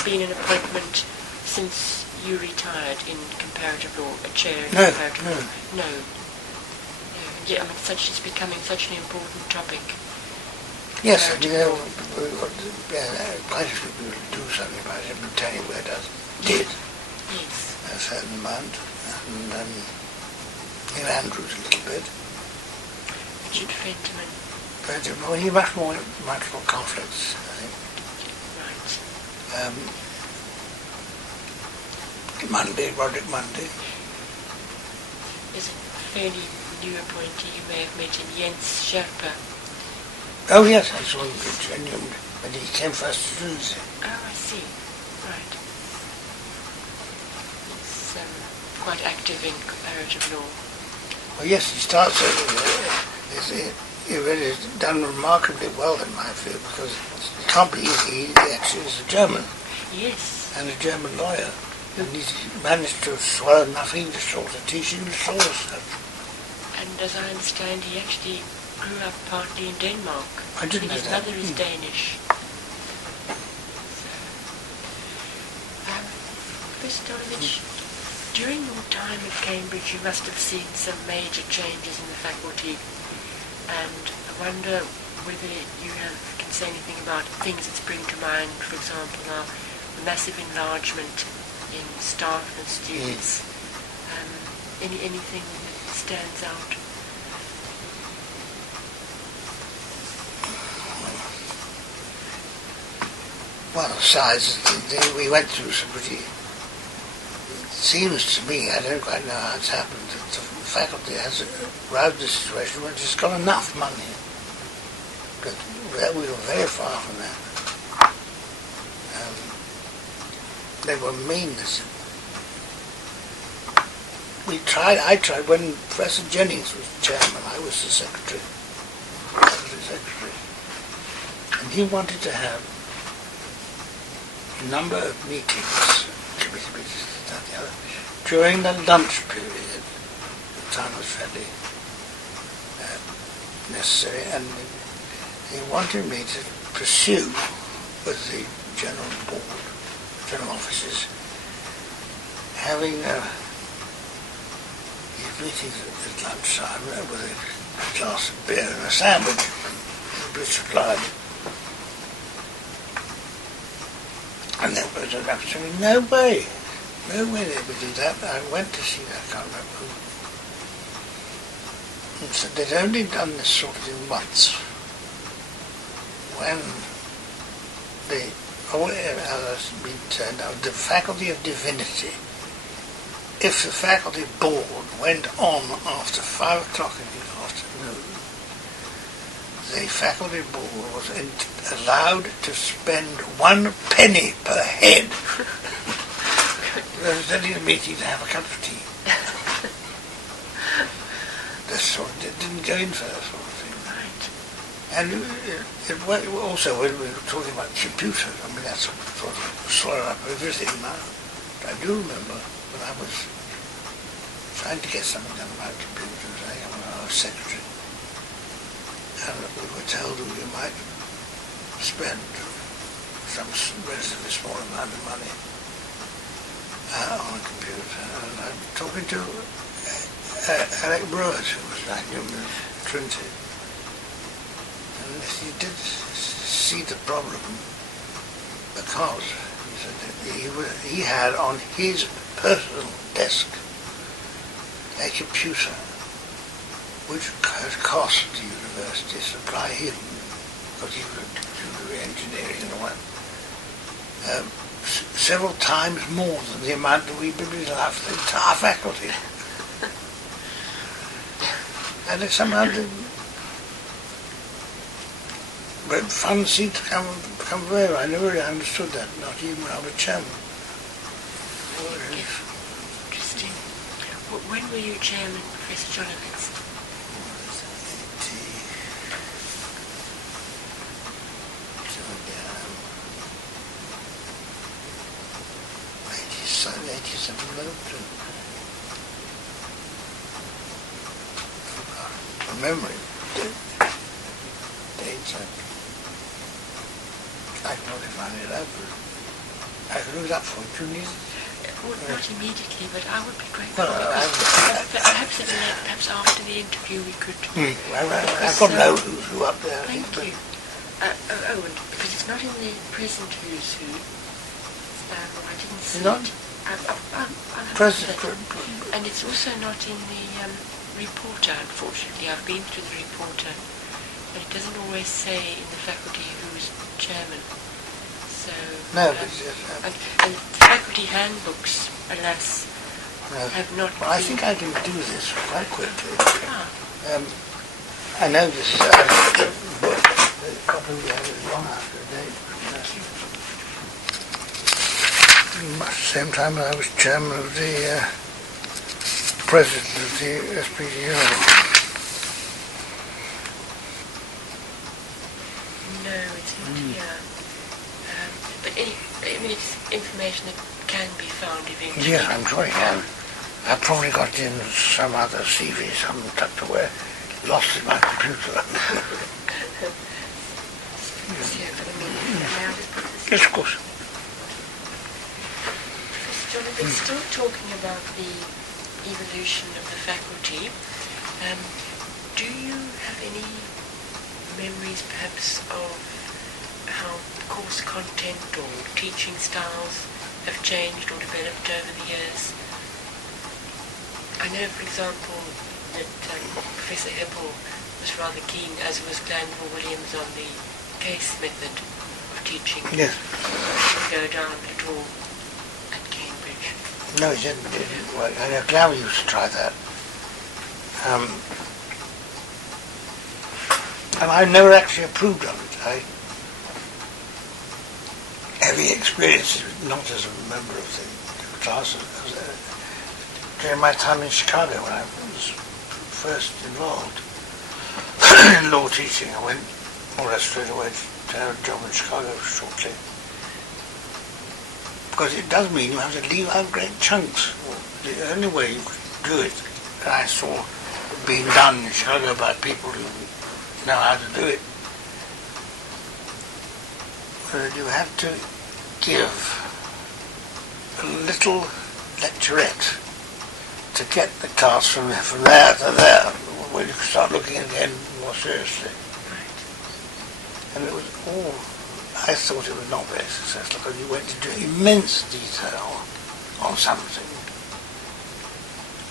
been an appointment since you retired in comparative law, a chair in comparative law. No. Yeah, I mean it's becoming such an important topic. Yes, quite a few people do something about it, but tell you where it did. Yes. A certain amount. And Neil Andrews a little bit. Richard Fentiman. But well, he much more conflicts, I think. Right. Roderick Mundy. There's a fairly new appointee you may have met in Jens Sherpa. Oh yes, I saw him genuine when he came first to Tuesday. Oh, I see. Right. He's quite active in comparative law. Well, yes, he starts. He really has done remarkably well in my view because it can't be easy. He actually is a German. Yes. And a German lawyer, and he's managed to swallow enough English law to teach English law stuff. And as I understand, he actually grew up partly in Denmark. I didn't know his that. mother is Danish. Professor Jolowicz, during your time at Cambridge, you must have seen some major changes in the faculty, and I wonder whether you can say anything about things that spring to mind. For example, the massive enlargement in staff and students. Anything that stands out? Well, besides, we went through some pretty... It seems to me, I don't quite know how it's happened, that the faculty has arrived at a situation where it's just got enough money. But we were very far from that. They were mean. I tried, when Professor Jennings was chairman, I was the secretary. And he wanted to have a number of meetings, committee meetings, that, the other, during the lunch period. The time was fairly necessary, and he wanted me to pursue with the general board, general officers, having these meetings at lunchtime with a glass of beer and a sandwich, which supplied. And there was absolutely no way they would do that. I went to see that, I can't remember who. And said they'd only done this sort of thing once. When others had been turned out, the Faculty of Divinity, if the faculty board went on after 5 o'clock in the afternoon, the faculty board was allowed to spend 1 penny per head. There was only a meeting to have a cup of tea. It didn't go in for that sort of thing. Right. And also when we were talking about computers, I mean that's sort of swallow up everything now. I do remember when I was trying to get something done about computers. I was secretary, and we were told that we might spend some relatively small amount of money on a computer. And I'm talking to Alec Brewers, who was like him at Trinity, and he did see the problem because he said that he had on his personal desk a computer which had cost the university supply him, because he was computer engineering and all that, several times more than the amount that we billed out for the entire faculty. And it somehow but funds seemed to come very well. I never really understood that, not even when I was chairman. Interesting. When were you chairman, Professor Jolowicz? 87 from memory. Dates. I can only find it out, but I can look it up for you. Do you need it? Well, not immediately, but I would be grateful. Perhaps after the interview we could... I've got no who's who up there. Thank you. Owen, because it's not in the present who's who. I didn't see Not? it. Present. And it's also not in the reporter, unfortunately. I've been through the reporter, and it doesn't always say in the faculty who's chairman. So, No, and faculty handbooks, alas, have not well, I been... think I can do this quite quickly. Ah, I know this book, the copy we have is long after a date. At the same time I was chairman of the president of the SPDO. no, it's not here. But it's information that can be found eventually. Yes, I'm sure I can. I've probably got it in some other CV, some tucked away, lost in my computer. Yes, of course. Jonathan, still talking about the evolution of the faculty, do you have any memories perhaps of how course content or teaching styles have changed or developed over the years? I know, for example, that Professor Heppel was rather keen, as was Glanville Williams, on the case method of teaching. Yes. Didn't go down at all at Cambridge. No, it didn't work. I know Glanville used to try that. And I never actually approved of it. Having experience, not as a member of the class, during my time in Chicago when I was first involved in law teaching, I went more or less straight away to have a job in Chicago shortly. Because it does mean you have to leave out great chunks. The only way you could do it, that I saw being done in Chicago by people who know how to do it, you have to give a little lecturette to get the class from there to there, when you start looking again more seriously. Right. And it was all, I thought it was not very successful, because you went into immense detail on something,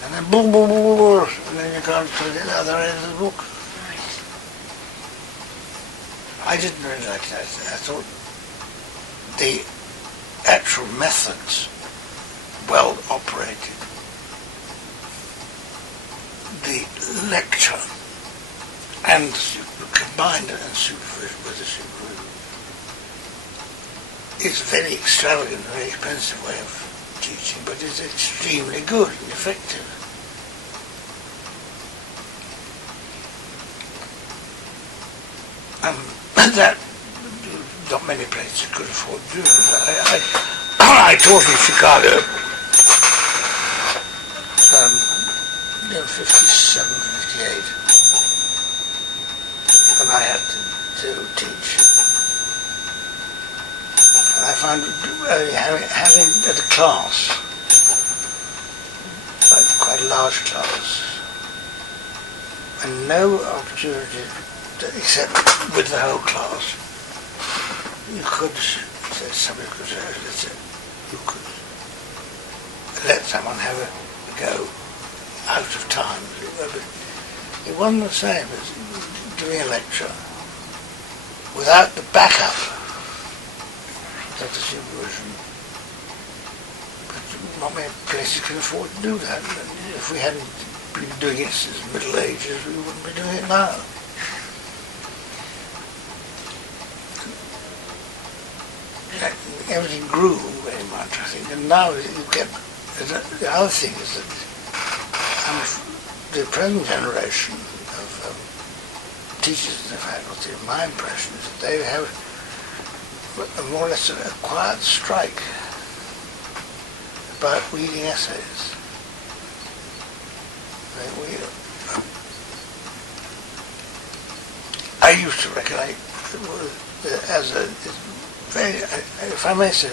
and then boom, boom, boom, boom, and then you come to the other end of the book. Right. I didn't really like that. I thought the actual methods, well operated, the lecture and combined and supervision with the supervision is a very extravagant, very expensive way of teaching, but it's extremely good and effective. And that not many places could afford to do. I taught in Chicago 57, 58, and I had to teach. And I found having at a class, quite a large class, and no opportunity except with the whole class. You could, somebody could say, you could let someone have a go out of time. It wasn't the same as doing a lecture without the backup of the supervision. But not many places can afford to do that. If we hadn't been doing it since the Middle Ages, we wouldn't be doing it now. Everything grew very much, I think, and now you get. The other thing is that the present generation of teachers in the faculty, my impression is that they have more or less a quiet strike about reading essays. I used to recollect as a very, if I may say,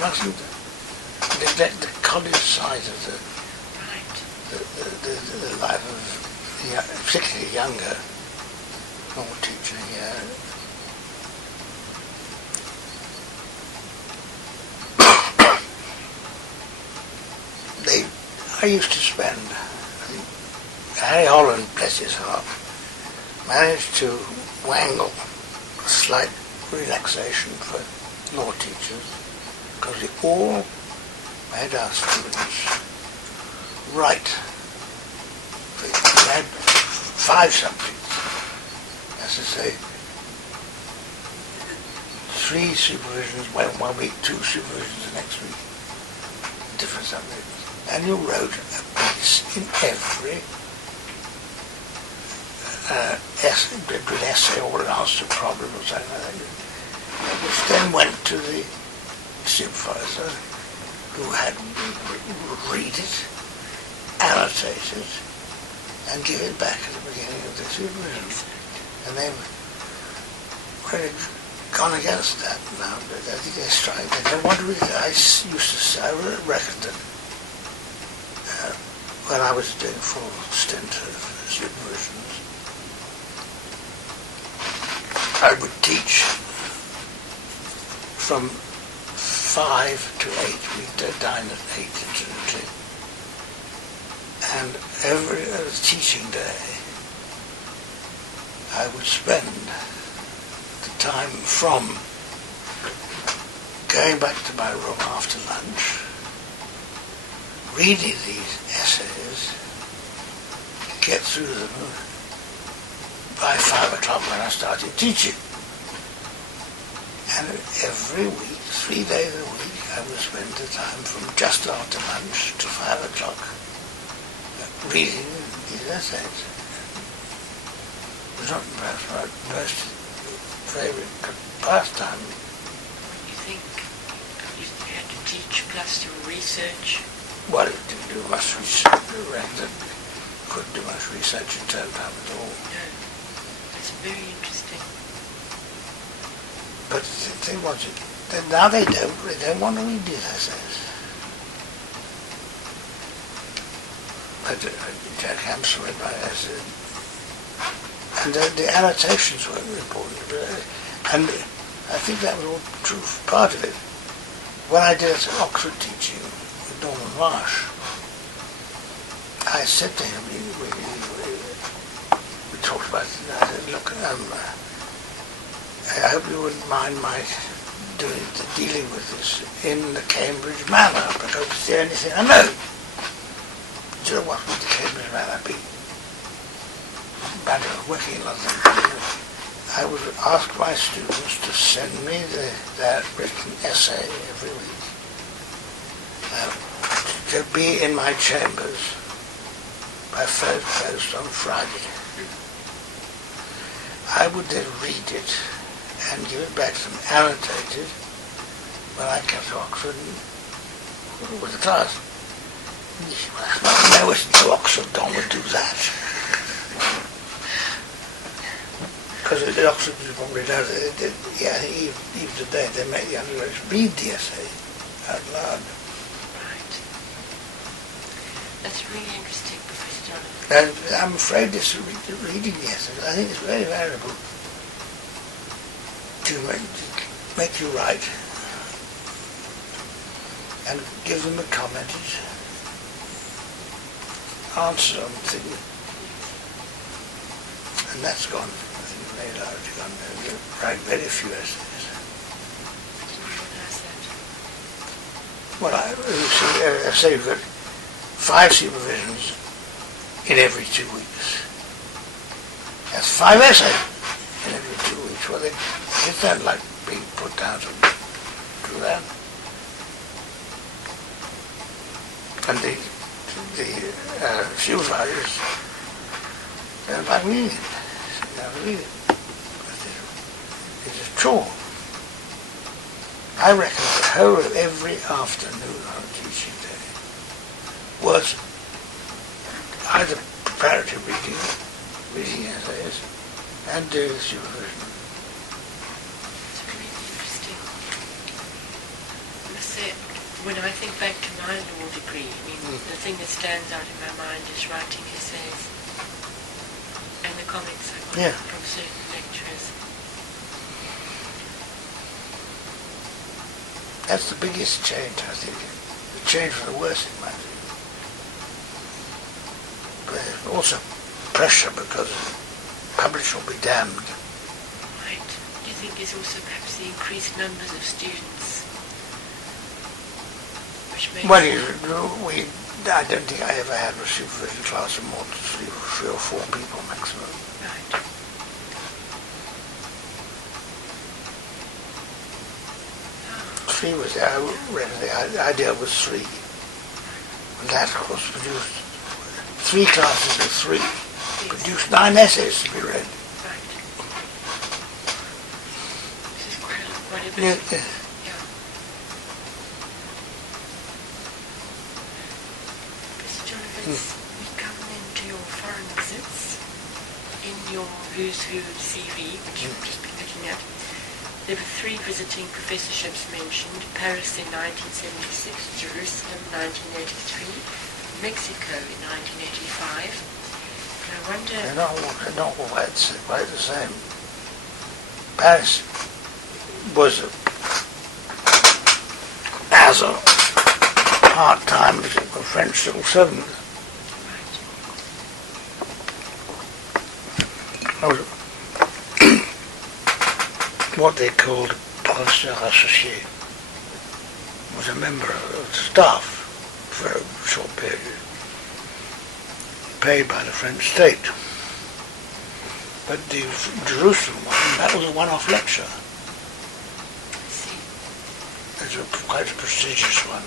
mustn't neglect the college side of the life of particularly younger normal teaching. I used to spend, Harry Holland, bless his heart, managed to wangle a slight relaxation for law teachers because we all made our students write. We had 5 subjects, as to say, 3 supervisions one week, 2 supervisions the next week, different subjects. And you wrote a piece in every essay or an answer problem or something like that, which then went to the supervisor who had read it, annotate it, and give it back at the beginning of the supervision. And they've really gone against that now. I think they strike. They don't want to read it. I used to say, I reckon that when I was doing a full stint of supervisions, I would teach from 5 to 8. We'd dine at 8 incidentally. And every teaching day, I would spend the time from going back to my room after lunch, reading these essays, get through them by 5 o'clock when I started teaching. And every week, 3 days a week, I would spend the time from just after lunch to 5 o'clock reading these essays. It was not perhaps my most favourite pastime. You think you had to teach plus your research? Well, it didn't do much research. Couldn't do much research in term time at all. No, that's very interesting. But they wanted. Now they don't want to read these essays. Jack Hampson read my essay, and the annotations were important. And I think that was all true for part of it. When I did Oxford teaching with Norman Marsh, I said to him, we talked about it, and I said, look, I hope you wouldn't mind my dealing with this in the Cambridge manner, because it's the only thing I know. Do you know what would the Cambridge manner be? Matter of working in London. I would ask my students to send me their written essay every week. To be in my chambers by first post on Friday. I would then read it and give it back to them annotated when I came to Oxford with the class. Well, never to Oxford, Don would do that. Because at Oxford you probably does it. Yeah, even today they make the undergraduates read the essay out loud. Right. That's really interesting, Professor Jolowicz. And I'm afraid this reading the essay, I think it's very valuable to make you write and give them a commented answer on the thing. And that's gone. I think very largely gone. They write very few essays. I didn't realise that. Well, I say you've got 5 supervisions in every 2 weeks. That's 5 essays in every 2 weeks. Well, it's not like being put down to do that. And the supervisors don't like reading it. They don't read it. It's a chore. I reckon the whole of every afternoon on a teaching day was either preparative reading essays, and doing supervision. It's really interesting. I must say, when I think back to my law degree, I mean, the thing that stands out in my mind is writing essays and the comments I got from certain lecturers. That's the biggest change, I think. The change for the worse, in my view. But there's also pressure because publish or be damned. Right. Do you think there's also perhaps the increased numbers of students? Which makes I don't think I ever had a supervision class of more than 3 or 4 people maximum. Right. Three was the idea was 3. And that, of course, produced 3 classes of 3. Yes. Produced 9 essays to be read. Right. This is quite a bit. Yeah. Yeah. Professor Jolowicz, we come into your foreign visits. In your Who's Who CV, which you've just been looking at, there were 3 visiting professorships mentioned: Paris in 1976, Jerusalem 1983, Mexico in 1985. And I wonder... They're not all quite the same. Paris was as a part-time French civil servant. I was what they called Professor Associé. Was a member of the staff for a short period, paid by the French state. But the Jerusalem one, that was a one-off lecture. It was quite a prestigious one.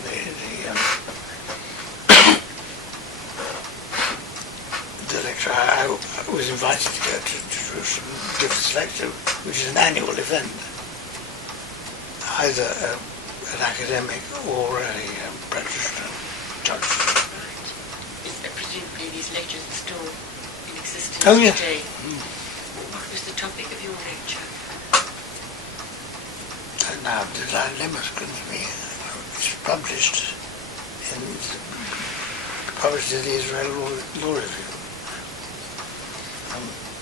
The lecture, I was invited to go to Jerusalem and give this lecture, which is an annual event. Either an academic or a practitioner judge. Right. Presumably these lectures are still in existence today. What was the topic of your lecture? Now, the dilemma comes to me. It's published in the Israel Law Review.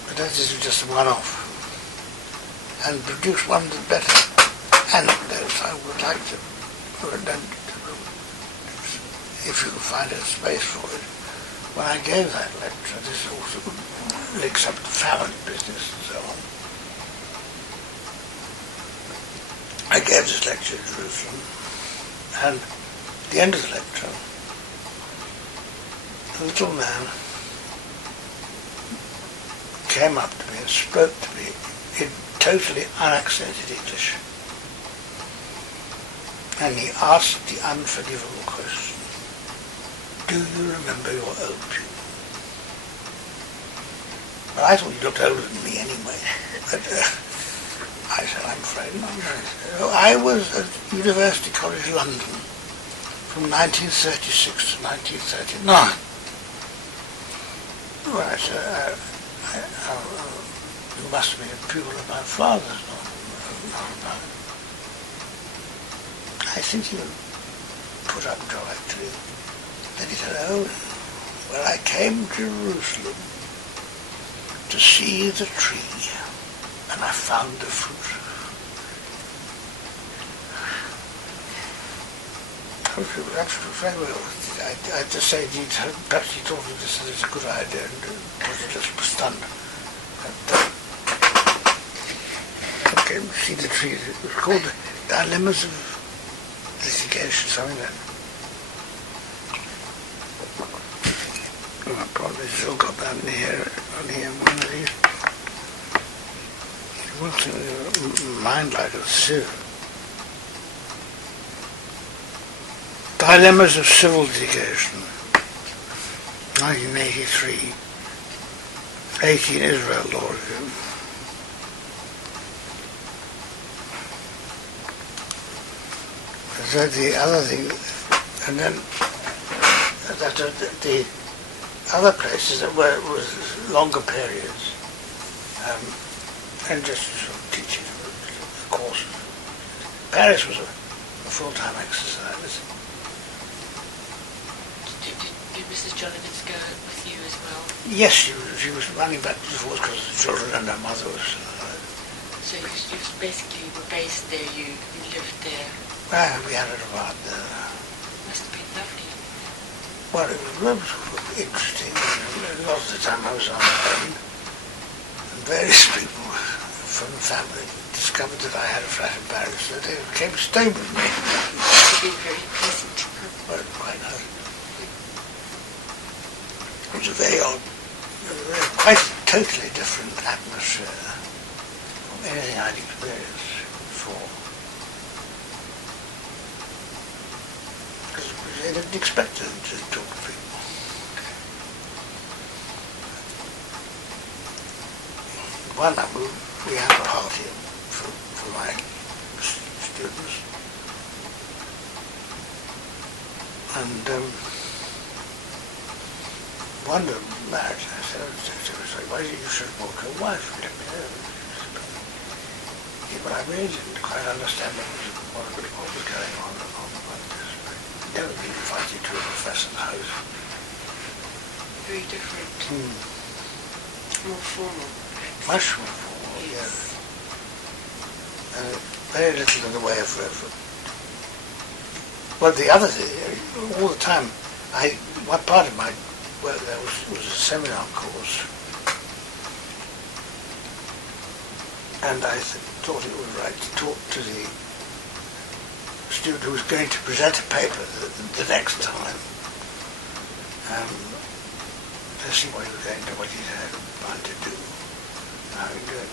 But that is just a one-off. And produce one that's better. Anecdotes, I would like to, if you can find a space for it. When I gave that lecture, this also links up to family business and so on. I gave this lecture in Jerusalem, and at the end of the lecture, a little man came up to me and spoke to me in totally unaccented English. And he asked the unforgivable question, do you remember your old pupil? Well, I thought he looked older than me anyway. But I said, I'm afraid not. I was at University College London from 1936 to 1939. Well, I said, you must be a pupil of my father's, not mine. I think he would put up job, actually. Then he said, oh, well, I came to Jerusalem to see the tree, and I found the fruit. Very well. I just say, perhaps he thought of this as a good idea and was just stunned. I came to see the tree. It was called Dilemmas of Litigation, something like that. I probably still got that on here, one of these. It wasn't mind like a sieve. Dilemmas of Civil Litigation, 1983, 18 Israel Law Review. So the other thing, and then the other places that were was longer periods, and just sort of teaching courses. Paris was a full-time exercise. Did Mrs. Jolowicz go with you as well? Yes, she was running back and forth because the children and her mother was alive. So you basically were based there, you lived there? Well, we had it about there. Must have been lovely. Well, it was interesting. A lot of the time I was on my own. And various people from the family discovered that I had a flat in Paris, so they came to stay with me. It must have been very pleasant. Well, quite nice. It was a very odd, quite a totally different atmosphere from anything I'd experienced before. Because I didn't expect them to talk to people. One night we had a party for my students, and one of them married, I said, why did you should walk your wife? Let me know. Yeah, but I really didn't quite understand what was going on like this. Never been invited to a professor's house. Very different. More formal. Much more formal, yes. And very little in the way of well, the other thing, all the time, one part of my work there was a seminar course, and I thought it was right to talk to the student who was going to present a paper the next time, to see what he was going to, what he had planned to do, and how he would do it.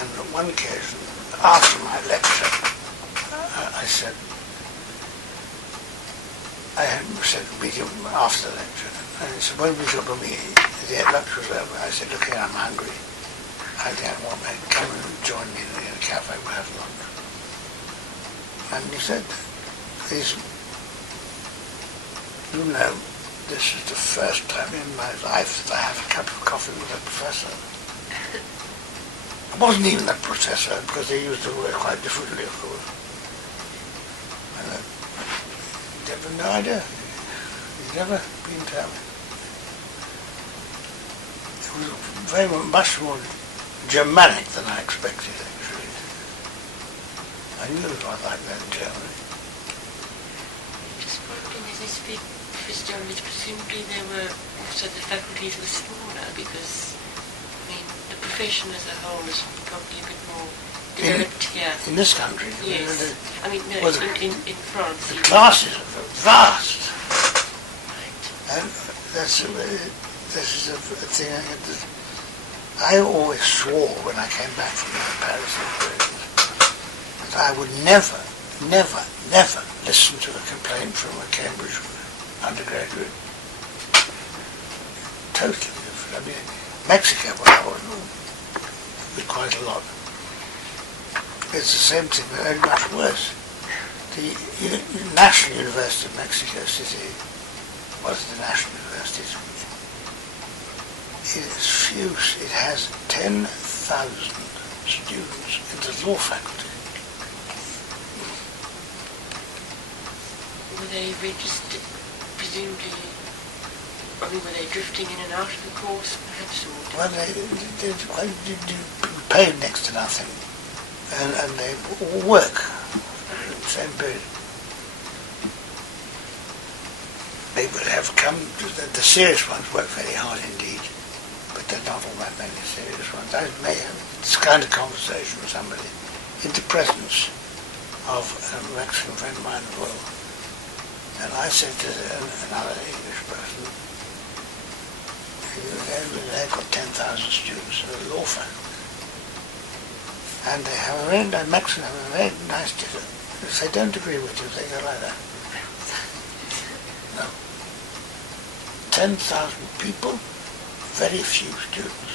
And on one occasion, after my lecture, I said, I had said meet him after the lecture, and he said, when we got to me, the lecture was over, I said, look here, I'm hungry. I think I want to come and join me in a cafe, we'll have lunch. And he said, you know, this is the first time in my life that I have a cup of coffee with a professor. I wasn't even a professor, because they used the word quite differently, of course. And no idea. He's never been to me. It was very much more Germanic than I expected, actually. I knew it was like that in Germany. Just wondering, as I speak, Professor Jolowicz, presumably there were also the faculties were smaller because, I mean, the profession as a whole is probably a bit more developed here. In this country? Yes. I mean, no, well, in France. The classes are vast. Right. And this is a thing I always swore when I came back from Paris that I would never listen to a complaint from a Cambridge undergraduate. Totally different. I mean, Mexico, well, I was quite a lot. It's the same thing, but very much worse. The National University of Mexico City was the National University. It has 10,000 students in the law faculty. Were they registered, presumably, I mean, were they drifting in and out of the course, perhaps? Or Well, they paid next to nothing, and they all work in the same period. They would have come, the serious ones work very hard indeed, but there are not all that many serious ones. I may have this kind of conversation with somebody in the presence of a Mexican friend of mine as well. And I said to another English person, they've got 10,000 students in the law faculty. And they have a very nice, Mexicans have a very nice dinner. If they don't agree with you, they go like that. No. 10,000 people, very few students.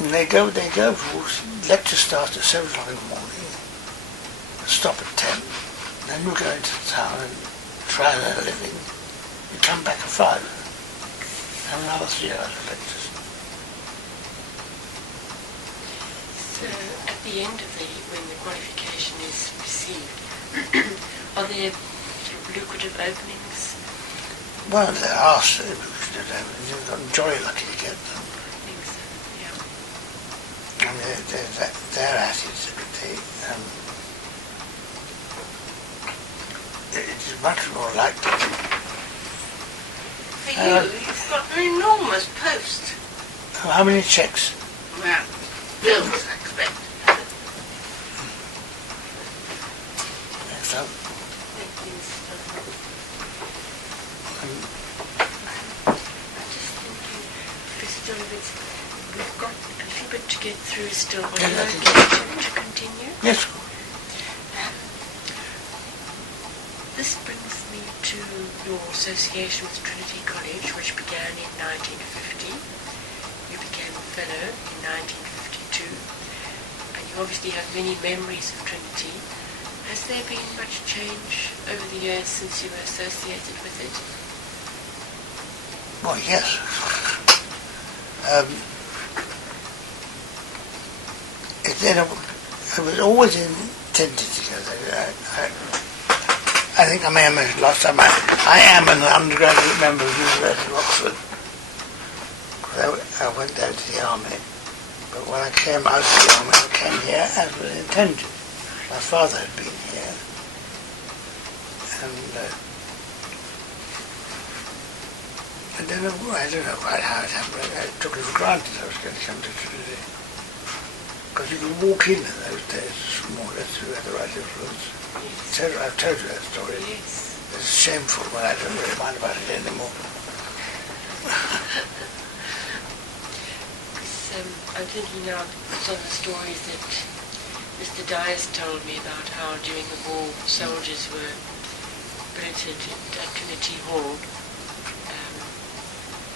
And they go for lecture starts at 7 o'clock in the morning, stop at 10, then you go into town and try and earn a living. You come back at 5, have another 3 hours of lectures. So, at the end of when the qualification is received, are there lucrative openings? Well, there are lucrative openings. You've got jolly lucky to get them. I think so, yeah. And they're at it. It's much more likely. For you've got an enormous post. How many checks? Well, bills, I expect. So, Thank you, Mr. um, I'm just thinking, Professor Jolowicz, we've got a little bit to get through still. Would you like to continue? yes, This brings me to your association with Trinity College, which began in 1950. You became a fellow in 1952, and you obviously have many memories of Trinity. Has there been much change over the years since you were associated with it? well, yes. It was always intended to go there. I think I may have mentioned last time, I am an undergraduate member of the University of Oxford. I went there to the army, but when I came out of the army, I came here as was intended. My father had been here, and I don't know quite how it happened. I took it for granted I was going to come to Trinity. Because you could walk in those days, more or less, through the right influence. I've told you that story. Yes. It's shameful, but I don't really mind about it anymore. I'm thinking now of some of the stories that Mr. Dyers told me about how during the war soldiers were billeted at Trinity Hall.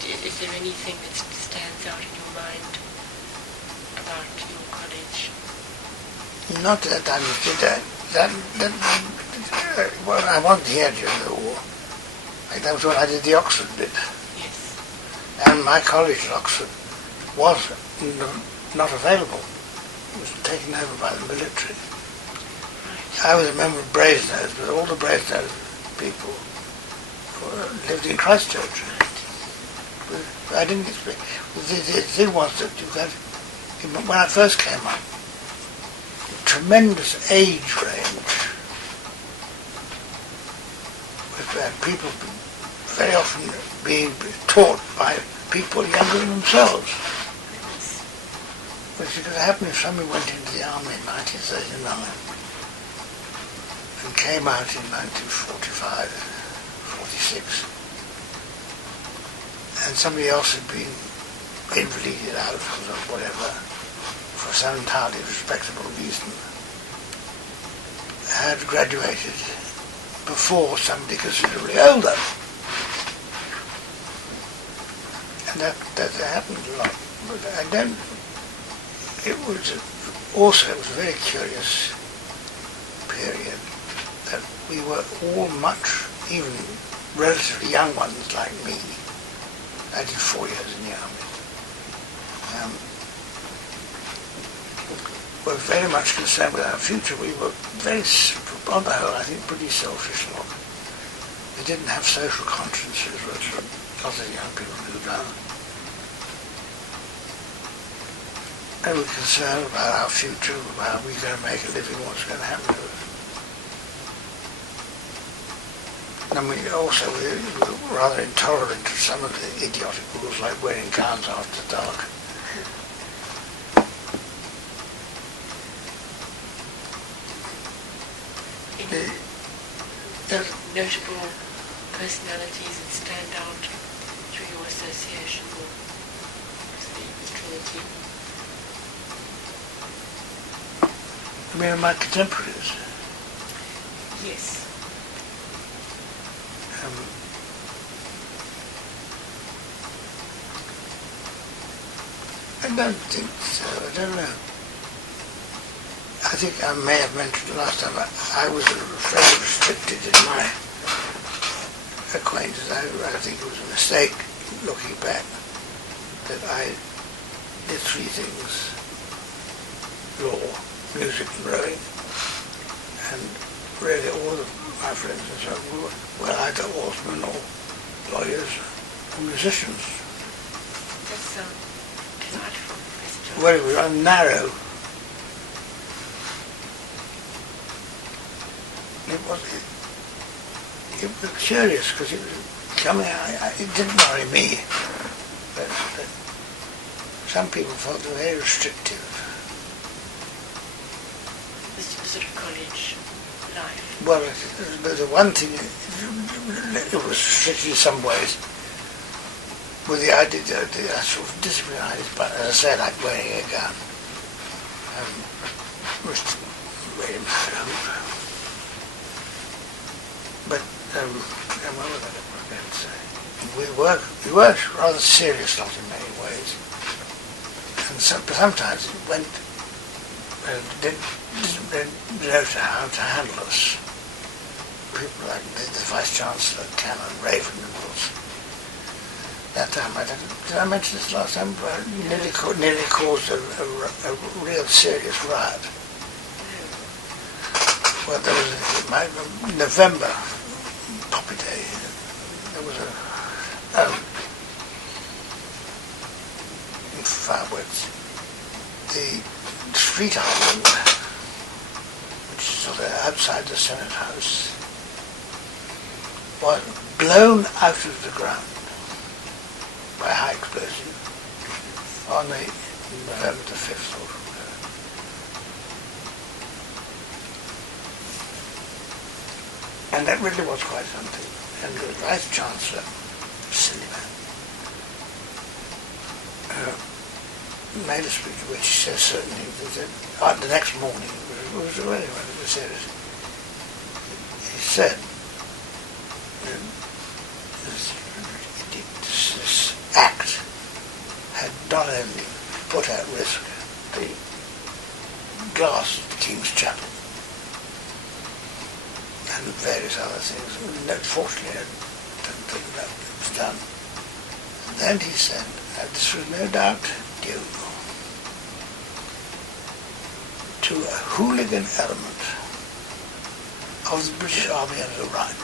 Is there anything that stands out in your mind about your college? Not that I understood well, I wasn't here during the war. That was when I did the Oxford bit. Yes. And my college at Oxford was not available. It was taken over by the military. Right. I was a member of Brasenose, but all the Brasenose people lived in Christchurch. I didn't expect. The thing was that you had, when I first came up, tremendous age range, with people very often being taught by people younger than themselves. Which could happen if somebody went into the army in 1939 and came out in 1945, 46, and somebody else had been invalided out or whatever, for some entirely respectable reason, had graduated before somebody considerably older. And that happened a lot. But I don't, also, it was a very curious period that we were all much, even relatively young ones like me. I did 4 years in the army. Were very much concerned with our future. We were very, on the whole, I think, pretty selfish lot. We didn't have social consciences, which lots of young people do now. And we're concerned about our future, about how we're going to make a living, what's going to happen to us. And we also were rather intolerant of some of the idiotic rules, like wearing gowns after dark. Notable personalities that stand out through your association or the Trinity? You mean my contemporaries? Yes. I don't think so. I don't know. I think I may have mentioned last time I was fairly restricted in my acquaintance. I think it was a mistake, looking back, that I did 3 things: law, music and rowing. And really all of my friends and so on were either oarsmen or lawyers or musicians. That's delightful, Professor Jolowicz. Well, it was rather narrow. It was curious because it was coming out. It didn't worry me, but some people felt they were very restrictive. This was sort of college life. Well, the one thing, it was restricted in some ways with the idea, the sort of discipline ideas, but as I said, like wearing a gun. Was very much. But what was I going to say? We were rather serious lot in many ways, and sometimes it went didn't know how to handle us. People like the Vice Chancellor, Canon Raven, of course. That time, did I mention this last time? Nearly caused a real serious riot. Well, there was in November, Poppy Day, there was in fireworks, the street island, which is sort of outside the Senate House, was blown out of the ground by a high explosion on the November the 5th or whatever. And that really was quite something. And the Vice Chancellor, silly man, made a speech in which he said certain things. He said, the next morning, it was really serious. He said, this act had not only put at risk the glass of the King's Chapel and various other things. Fortunately, that was done. And then he said that this was no doubt due to a hooligan element of the British Army at the right.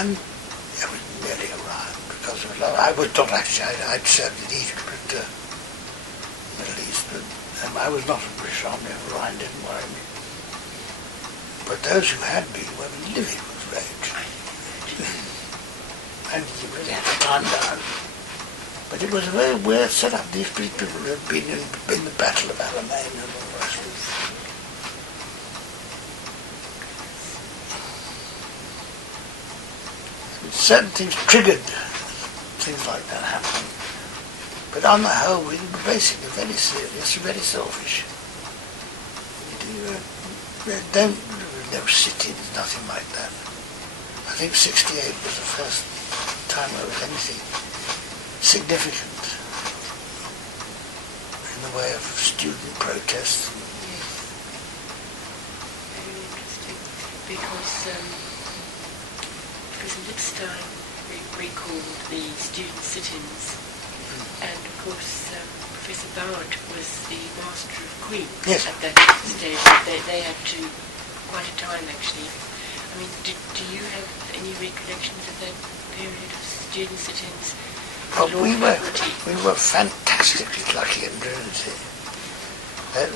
And it was nearly a riot because I was not actually, I'd served in Egypt, but Middle East, but I was not a British Army of the Rhine, didn't worry me. But those who had been were living with rage. And you really had to calm down. But it was a very weird setup. These people had been in the Battle of Alamein and all the rest of it. Certain things triggered things like that happening. But on the whole, we were basically very serious, very selfish. There were no sit-ins, nothing like that. I think 68 was the first time there was anything significant. in the way of student protests. Yes. Very interesting. Because in this time we called the student sit-ins, and of course Professor Boward was the master of Queen Yes. at that stage. They had to quite a time actually. I mean, do you have any recollections of that period of student sit-ins? Well, we were fantastically lucky in Trinity.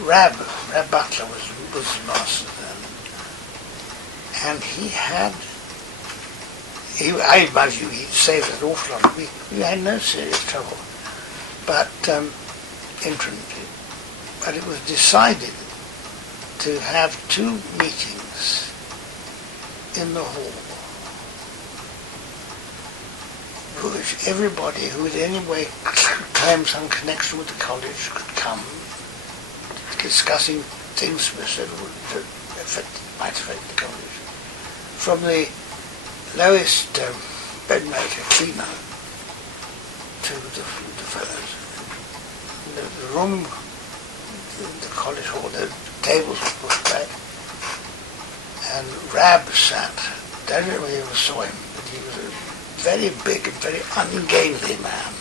Rab Butler was the master then, and I imagine he saved an awful lot. We had no serious trouble, but in Trinity. But it was decided to have 2 meetings in the hall, which everybody who in any way claimed some connection with the college could come, discussing things that might affect the college. From the lowest bedmaker, cleaner, to the fellows. The room, the college hall, the tables were pushed back, and Rab sat. I don't know whether you ever saw him, but he was a very big and very ungainly man.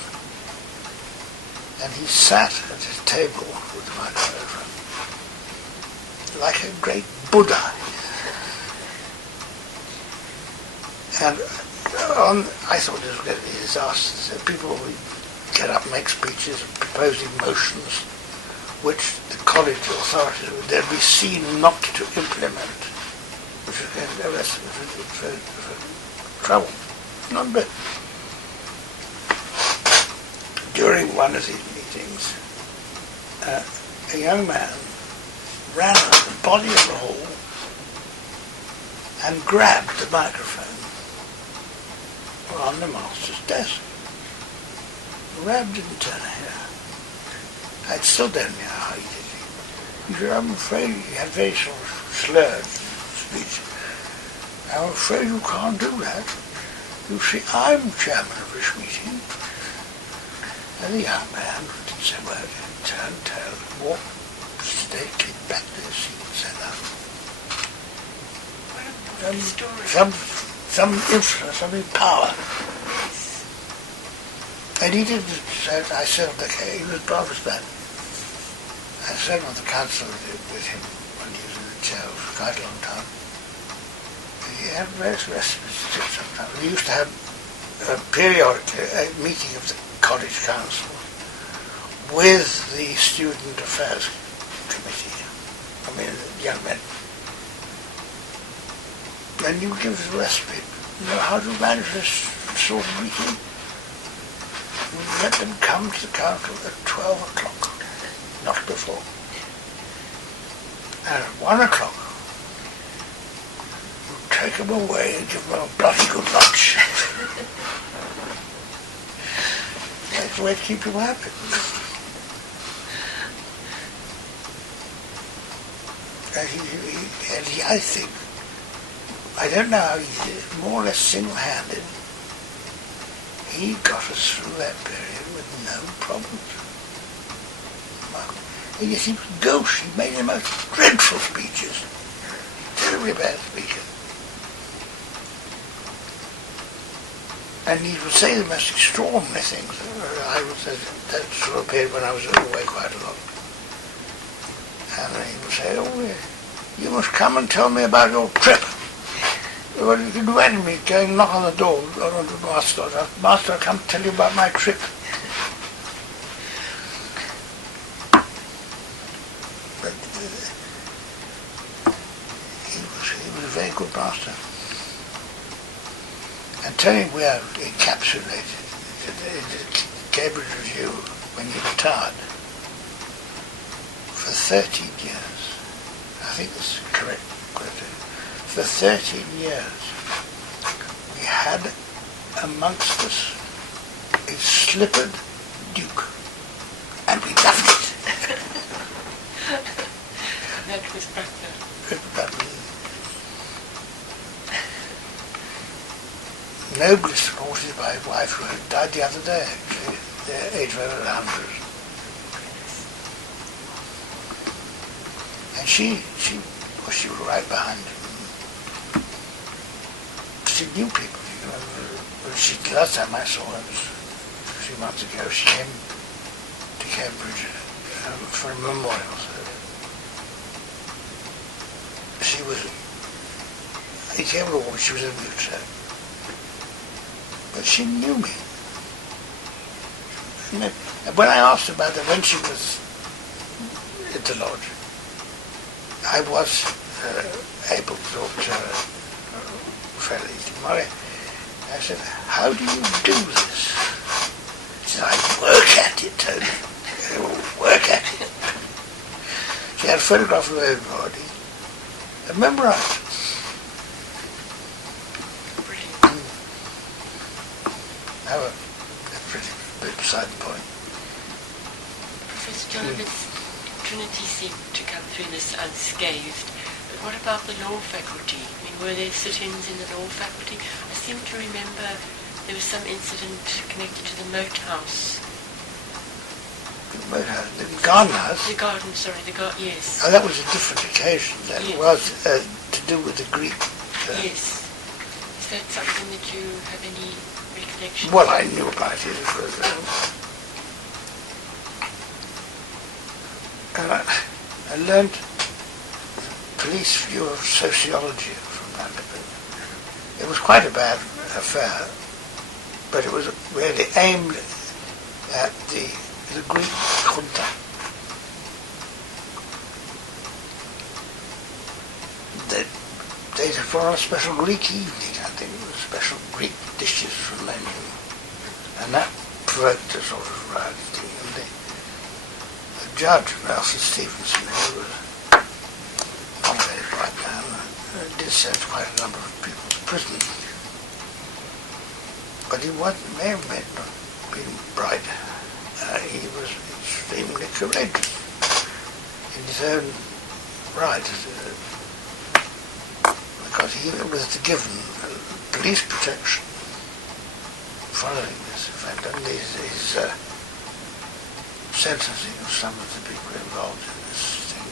And he sat at his table with the microphone like a great Buddha. And I thought it was going to be a disaster. So people would get up and make speeches proposing motions which the college authorities would then be seen not to implement, which was going to arrest them for trouble. Not a bit. During one of these meetings, a young man ran out the body of the hall and grabbed the microphone on the master's desk. Rab didn't turn a hair. I still don't know how he did it. He said, I'm afraid he had very sort of slurred speech. I'm afraid you can't do that. You see, I'm chairman of this meeting. And the young man didn't say a word, turned tail, walked stately back to his seat and sat down. Some influence, some power. And he didn't say, I said, okay, he was Barbara's man. I sat on the council with him when he was in the chair for quite a long time. He had various recipes sometimes. We used to have periodically a meeting of the college council with the student affairs committee. I mean, young men. Then you give us a recipe. You know how to manage this sort of meeting? You let them come to the council at 12 o'clock, not before. And at 1 o'clock, you take them away and give them a bloody good lunch. That's the way to keep them happy. And he, I think, I don't know how he did it, more or less single-handed, he got us through that period with no problems. And yet he was gauche, he made the most dreadful speeches. Terribly bad speaker. And he would say the most extraordinary things. I would say that sort of period when I was away quite a lot. And he would say, oh, you must come and tell me about your trip. Well, you can do anything, go and knock on the door, go on to the master. Master, I'll come tell you about my trip. But he was a very good master. And tell him we are encapsulated in the Cambridge Review when he retired for 13 years. I think that's correct. For 13 years, we had amongst us a slippered duke, and we loved it. That was Butler. Nobly supported by his wife, who had died the other day, actually, at the age of over 100. And she was right behind him. She knew people, you know. Last time I saw her was a few months ago. She came to Cambridge for a memorial. So he came along, she was a mute, but she knew me. And when I asked about her when she was at the lodge, I was able to talk to her fairly tomorrow. I said, how do you do this? She said, I work at it, Tony. I work at it. She had a photograph of her own body and memorized it. Now, a pretty bit beside the point. Professor Jolowicz, Trinity seemed to come through this unscathed. But what about the law faculty? I mean, were there sit-ins in the law faculty? I seem to remember there was some incident connected to the moat house. The moat house? The garden house? The garden, sorry, yes. Oh, that was a different occasion. That was to do with the Greek. Yes. Is that something that you have any recollection? Well, I knew about it. And I learned the police view of sociology from that. It was quite a bad affair, but it was really aimed at the Greek junta. They had put on a special Greek evening, I think, with special Greek dishes from menu, and that provoked a sort of riot thing. And the judge, Nelson Stevenson, who was not a very bright man, did send quite a number of people to prison. But he may have not been bright. He was extremely courageous in his own right, because he was given police protection following this event, and his sentencing of some of the people involved in this thing.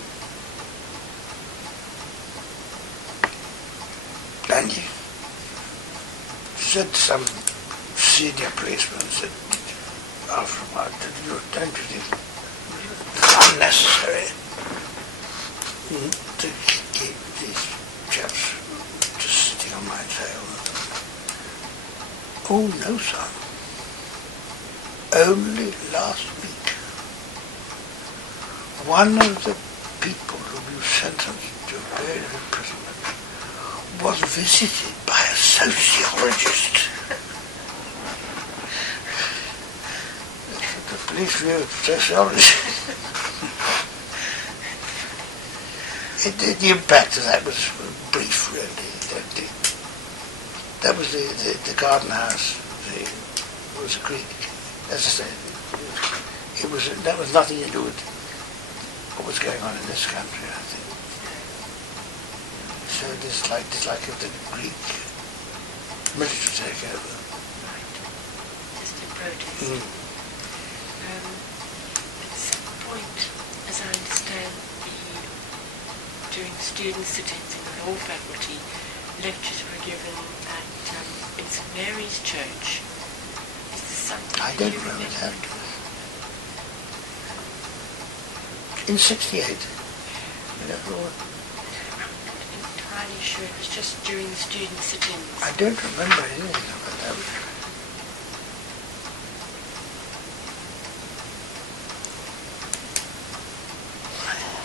And he said to some senior policeman, said, after a while, don't you think it's unnecessary to keep these chaps just sitting on my tail? Oh, no, son. Only last week, one of the people whom you sentenced to a period of imprisonment was visited by a sociologist. The police view of sociology. The impact of that was brief, really. That was the garden house. It was a Greek. As I said, that was nothing to do with what was going on in this country, I think. So dislike of the Greek military takeover. Right. Just a protest. At some point, as I understand, during student sit-ins in the law faculty, lectures were given at in St Mary's Church. Is this something I don't remember that. In '68. I'm not entirely sure. It was just during the student sit-ins. I don't remember anything about that.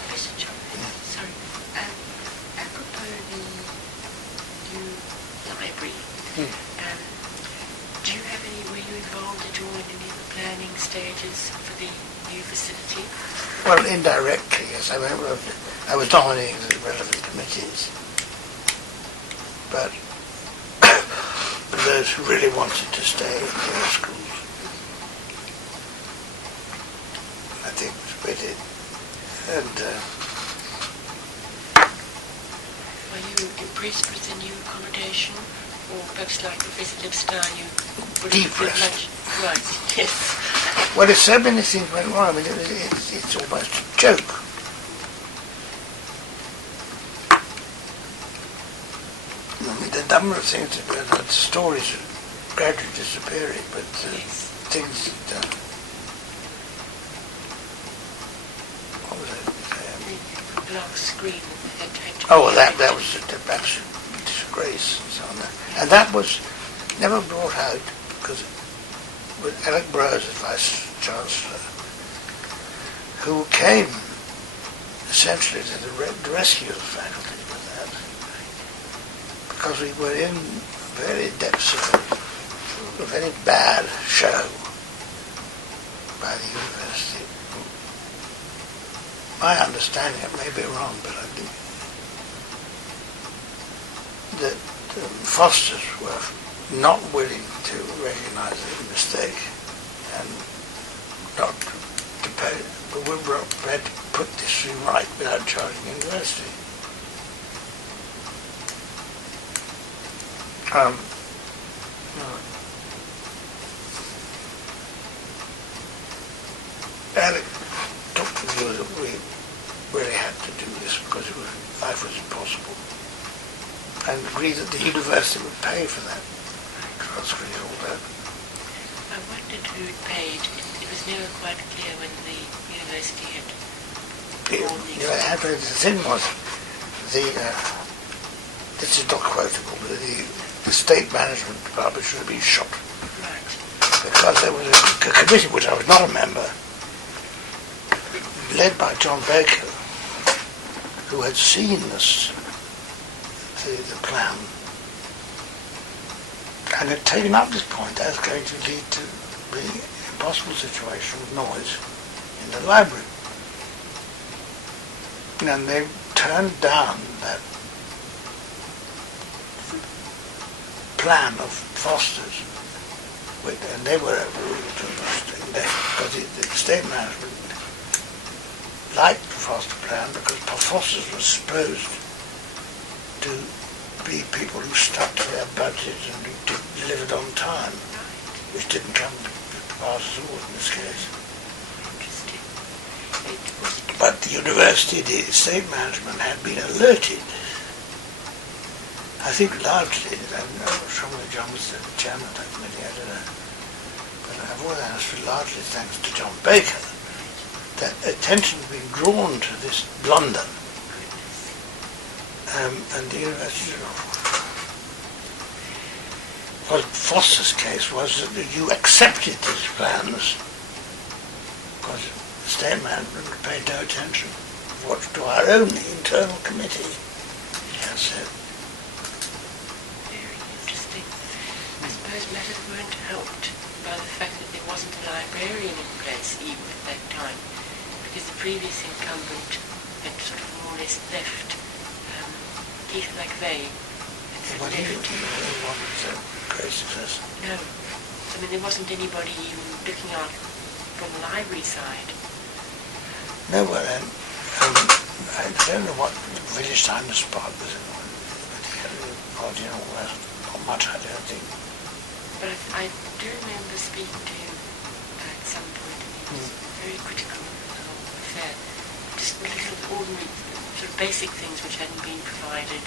Professor Jolowicz, sorry. Apropos the new library, were you involved at all in any of the planning stages for the new facility? Well, indirectly, yes. I was nominating the relevant committees, but those who really wanted to stay in their schools, I think, we did. And were you impressed with the new accommodation, or perhaps like Professor Lipstar, you would have felt much right? Yes. Well, if so many things went wrong, I mean, it's almost a joke. number of things that stories are gradually disappearing, but Yes. things that, what was it? The glass screen that had to Oh, be well, that affected. was an absolute disgrace and so on. And that was never brought out because with Alec Burrows as Vice Chancellor, who came essentially to the rescue of the faculty with that, because we were in very depths of a very bad show by the university. My understanding, it may be wrong, but I think that Fosters were not willing to recognise the mistake and not to pay, but we were prepared to put this thing right without charging the university. Alec took the view that we really had to do this because life was impossible, and agreed that the university would pay for that. Transferring all that. I wondered who had paid. It was never quite clear when the university had borne The thing was, this is not quotable, but the state management department should have been shot. Right. Because there was a committee, which I was not a member, led by John Baker, who had seen the plan, and had taken up this point as going to lead to the impossible situation with noise in the library. And they turned down that plan of Foster's, and they were overruled because the state management liked the Foster plan because Foster's was supposed to be people who stuck to their budgets and who delivered on time, which didn't come to pass at all in this case. Interesting. But the university, the state management had been alerted. I think largely, I'm not sure whether John was the chairman of that committee, I don't know. But I've always understood largely thanks to John Baker that attention had been drawn to this blunder. And the university, well, Foster's case was that you accepted these plans because the state management paid no attention to our own internal committee, as said. Very interesting. I suppose matters weren't helped by the fact that there wasn't a librarian in place even at that time, because the previous incumbent had sort of more or less left. Keith McVeigh had Well, he left. wasn't a great success. No. I mean, there wasn't anybody even looking out from the library side. No, well, I don't know what Village Times Spot was in, or you know, not much, I don't think. But I do remember speaking to him at some point, and he was very critical of the whole affair. Just little ordinary, sort of basic things which hadn't been provided.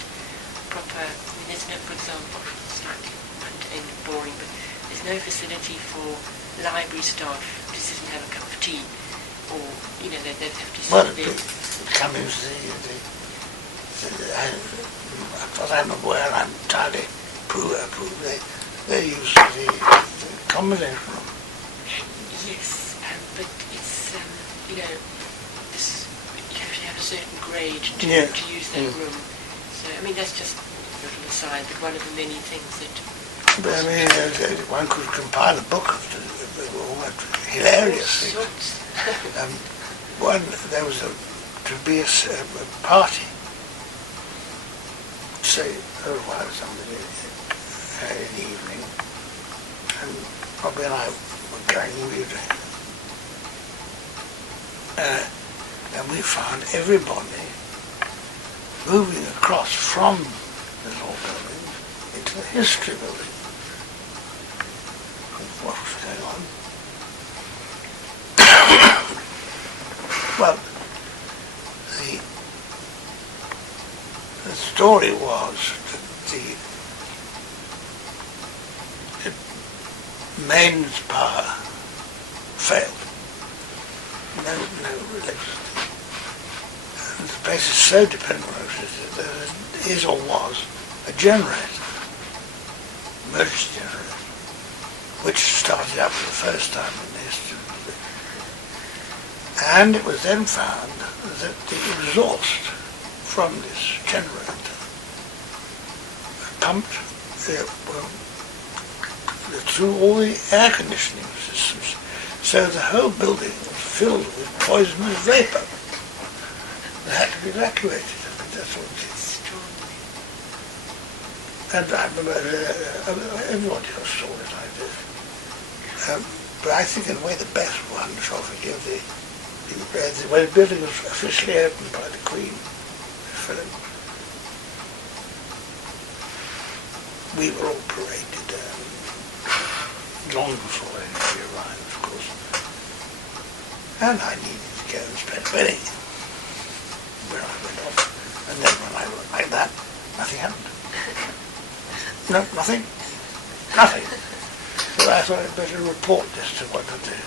Proper, I mean, there's no, for example, slightly mundane and boring, but there's no facility for library staff to sit and have a cup of tea, or, you know, they'd have to sit Well, there. Cummings, as I'm aware, I'm entirely approve. They use the combination room. Yes, but it's, you know, this, you have to have a certain grade to use that room. So, I mean, that's just a little aside, but one of the many things that... But I mean, one could compile a book of all that hilarious things. There was to be a party, say, somebody in the evening, and Robbie and I were going, and we found everybody moving across from the law building into the history building. What was going on? Well, the story was that mains power failed. No electricity. And the place is so dependent on electricity that there is or was a generator, emergency generator, which started up for the first time in the history of the... And it was then found that the exhaust from this generator pumped through all the air conditioning systems, so the whole building was filled with poisonous vapour that had to be evacuated. I think that's what it is. And I remember everybody else saw it like this. But I think in a way the best one, shall forgive when the building was officially opened by the Queen, Philip, we were all paraded long before anybody arrived, of course. And I needed to go and spend a penny where I went off. And then when I went like that, nothing happened. No, nothing. Nothing. So I thought I'd better report this to one of the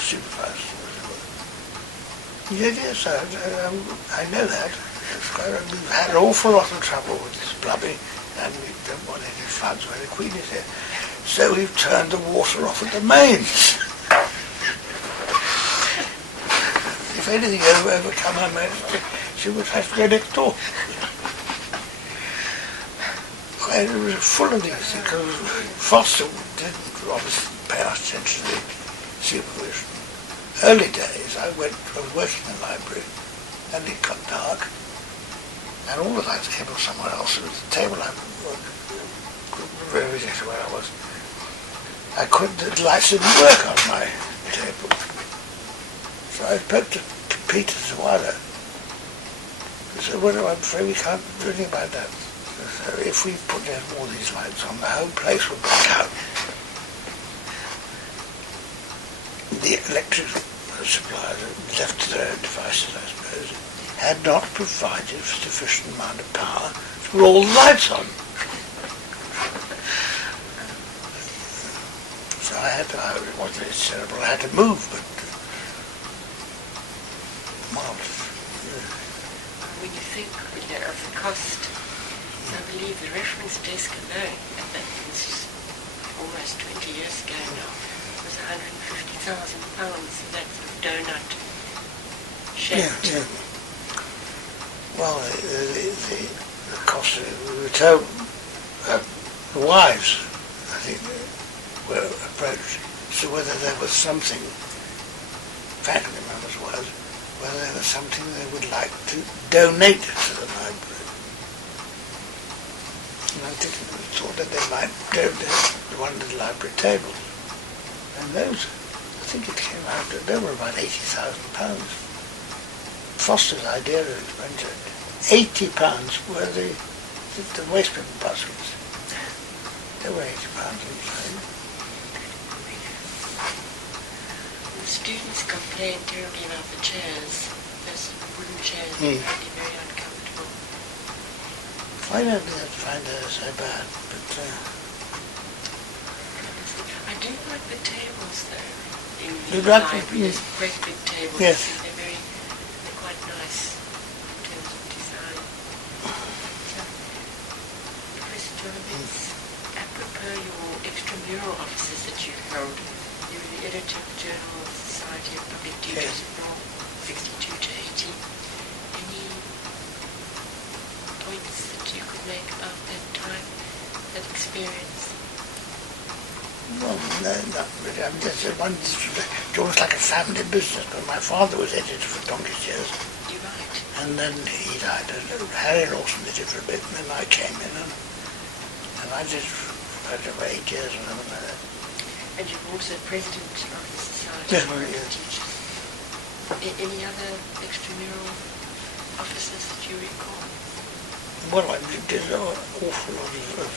supervisors. He said, yes, I know that. We've had an awful lot of trouble with this plumbing, and we don't want any floods where the Queen is here. So we've turned the water off at the mains. If anything overcome her majesty, she would have to go next door. And it was full of these, because Foster didn't obviously pay much attention to the supervision. Early days, I was working in the library, and it got dark, and all the lights came from somewhere else. It was the table I where I was. The lights didn't work on my table. So I spoke to Peter Zawada. He said, well, I'm afraid we can't do anything about that. So if we put all these lights on, the whole place would black out. The electric suppliers, left to their own devices, I suppose, had not provided sufficient amount of power to put all the lights on. So it wasn't very terrible, I had to move, but marvellous. When you think of the cost, I believe the reference desk alone, this is almost 20 years ago now, was £150,000, so that's a donut shaped. Yeah. Well, the cost of the total, the wives, I think, were approached as to whether there was something, faculty members was, whether there was something they would like to donate to the library. And I think it was thought that they might donate one of the library tables. And those, I think it came out that they were about £80,000. Foster's idea of expenditure, £80 were the waste paper baskets. They were £80 each. The students complained terribly about the chairs. Those wooden chairs were really very uncomfortable. I don't find those so bad, but... I do like the tables, though. You like them? These great big tables. Yes. They're quite nice in terms of design. So, Professor Jolowicz, apropos your extramural offices that you held, you were the editor of the Journal of the Society of Public Teachers of Law, 62 to 80. Any points that you could make about that time, that experience? Well, no, not really. I mean, it's almost like a family business, but my father was editor for donkey's years. You're right. And then he died. Harry Lawson did it for a bit, and then I came in, and I did for about 8 years or something like that. And you're also president of the Society Yes, of Public yes. Teachers. Any other extramural offices that you recall? Well, I did an awful lot of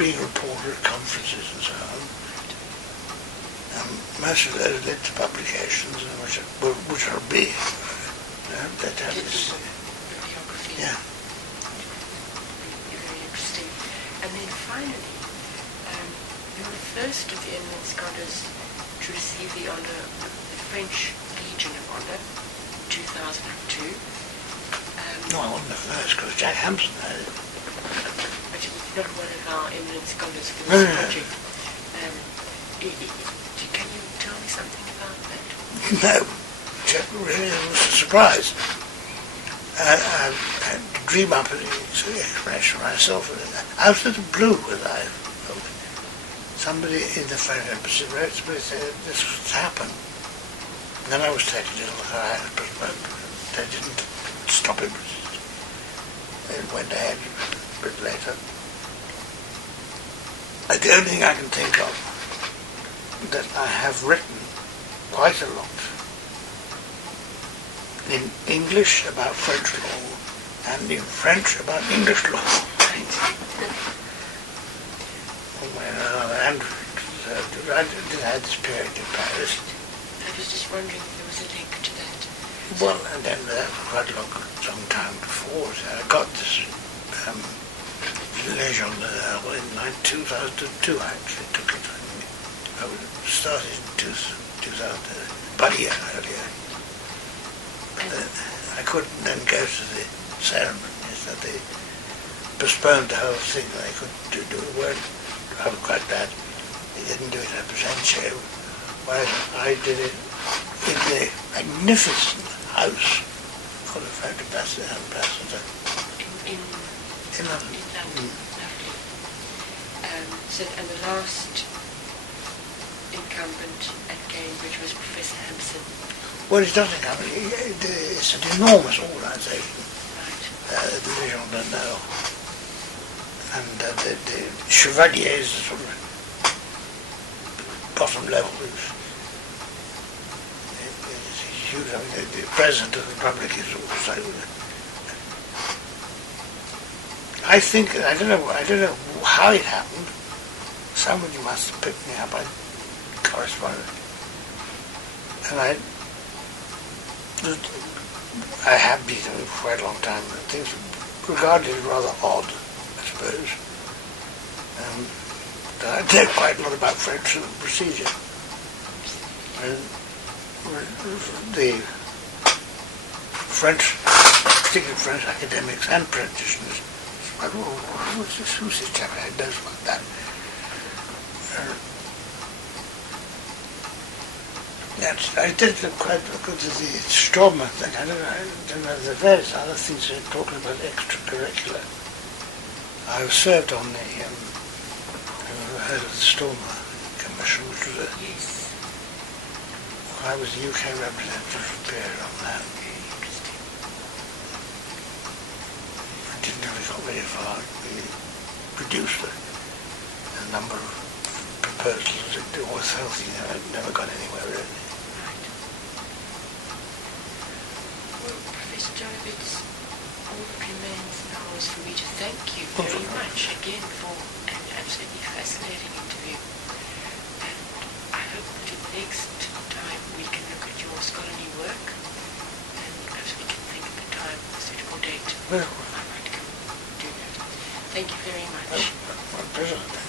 being a reporter at conferences and so on. Most of those led to publications, which are big. That have this, Bibliography. yeah. You're very interesting. And then finally, your first of the eminent scholars to receive the honour of the French Legion of Honour, 2002. No, I wasn't the first, because Jack Hampson had it. But he was not one of our eminent scholars for No, this no, no. project. Can you tell me something about that? No, Jack really was a surprise. I had to dream up an explanation myself. Out of the blue, as I thought, somebody in the French embassy wrote to me and said this was happened. And then I was taken to the high, but they didn't stop it. It went ahead a bit later. The only thing I can think of that I have written quite a lot in English about French law and in French about English law. And I did have this period in Paris. I was just wondering if there was a link to that. Well, and then quite a long time before, I got this Legion in 2002. I actually took it. I started in 2000, about a year earlier. I couldn't then go to the ceremonies, that they postponed the whole thing. They couldn't do it. Weren't quite bad. They didn't do it at the same show. Whereas I did it in the magnificent house of the French ambassador In London. Lovely. And the last incumbent at Cambridge was Professor Hampson. Well, it doesn't come. It's an enormous organisation, Right. the Legion d'Honneur. And the Chevaliers are sort of bottom level. It's huge. I mean, the President of the Republic is also. I think, I don't know how it happened. Somebody must have picked me up. I corresponded. And I have been for quite a long time. Things regarded as rather odd, I suppose. I know quite a lot about French procedure. And the French, particularly French academics and practitioners, like, who's this chap that knows about that? I did quite good to the Stormer thing. I don't know the various other things they're talking about extracurricular. I was served on the head of the Stormer Commission, which was Yes. I was the UK representative for a period on that. Very interesting. I didn't really got very far. We produced a number of proposals that was healthy. I never got anywhere really. Right. Well, Professor Jolowicz, all that remains now is for me to thank you very much again for an absolutely fascinating interview. And I hope that in the next time we can look at your scholarly work and perhaps we can think of a time, a suitable date. Well, I might come do that. Thank you very much. my pleasure.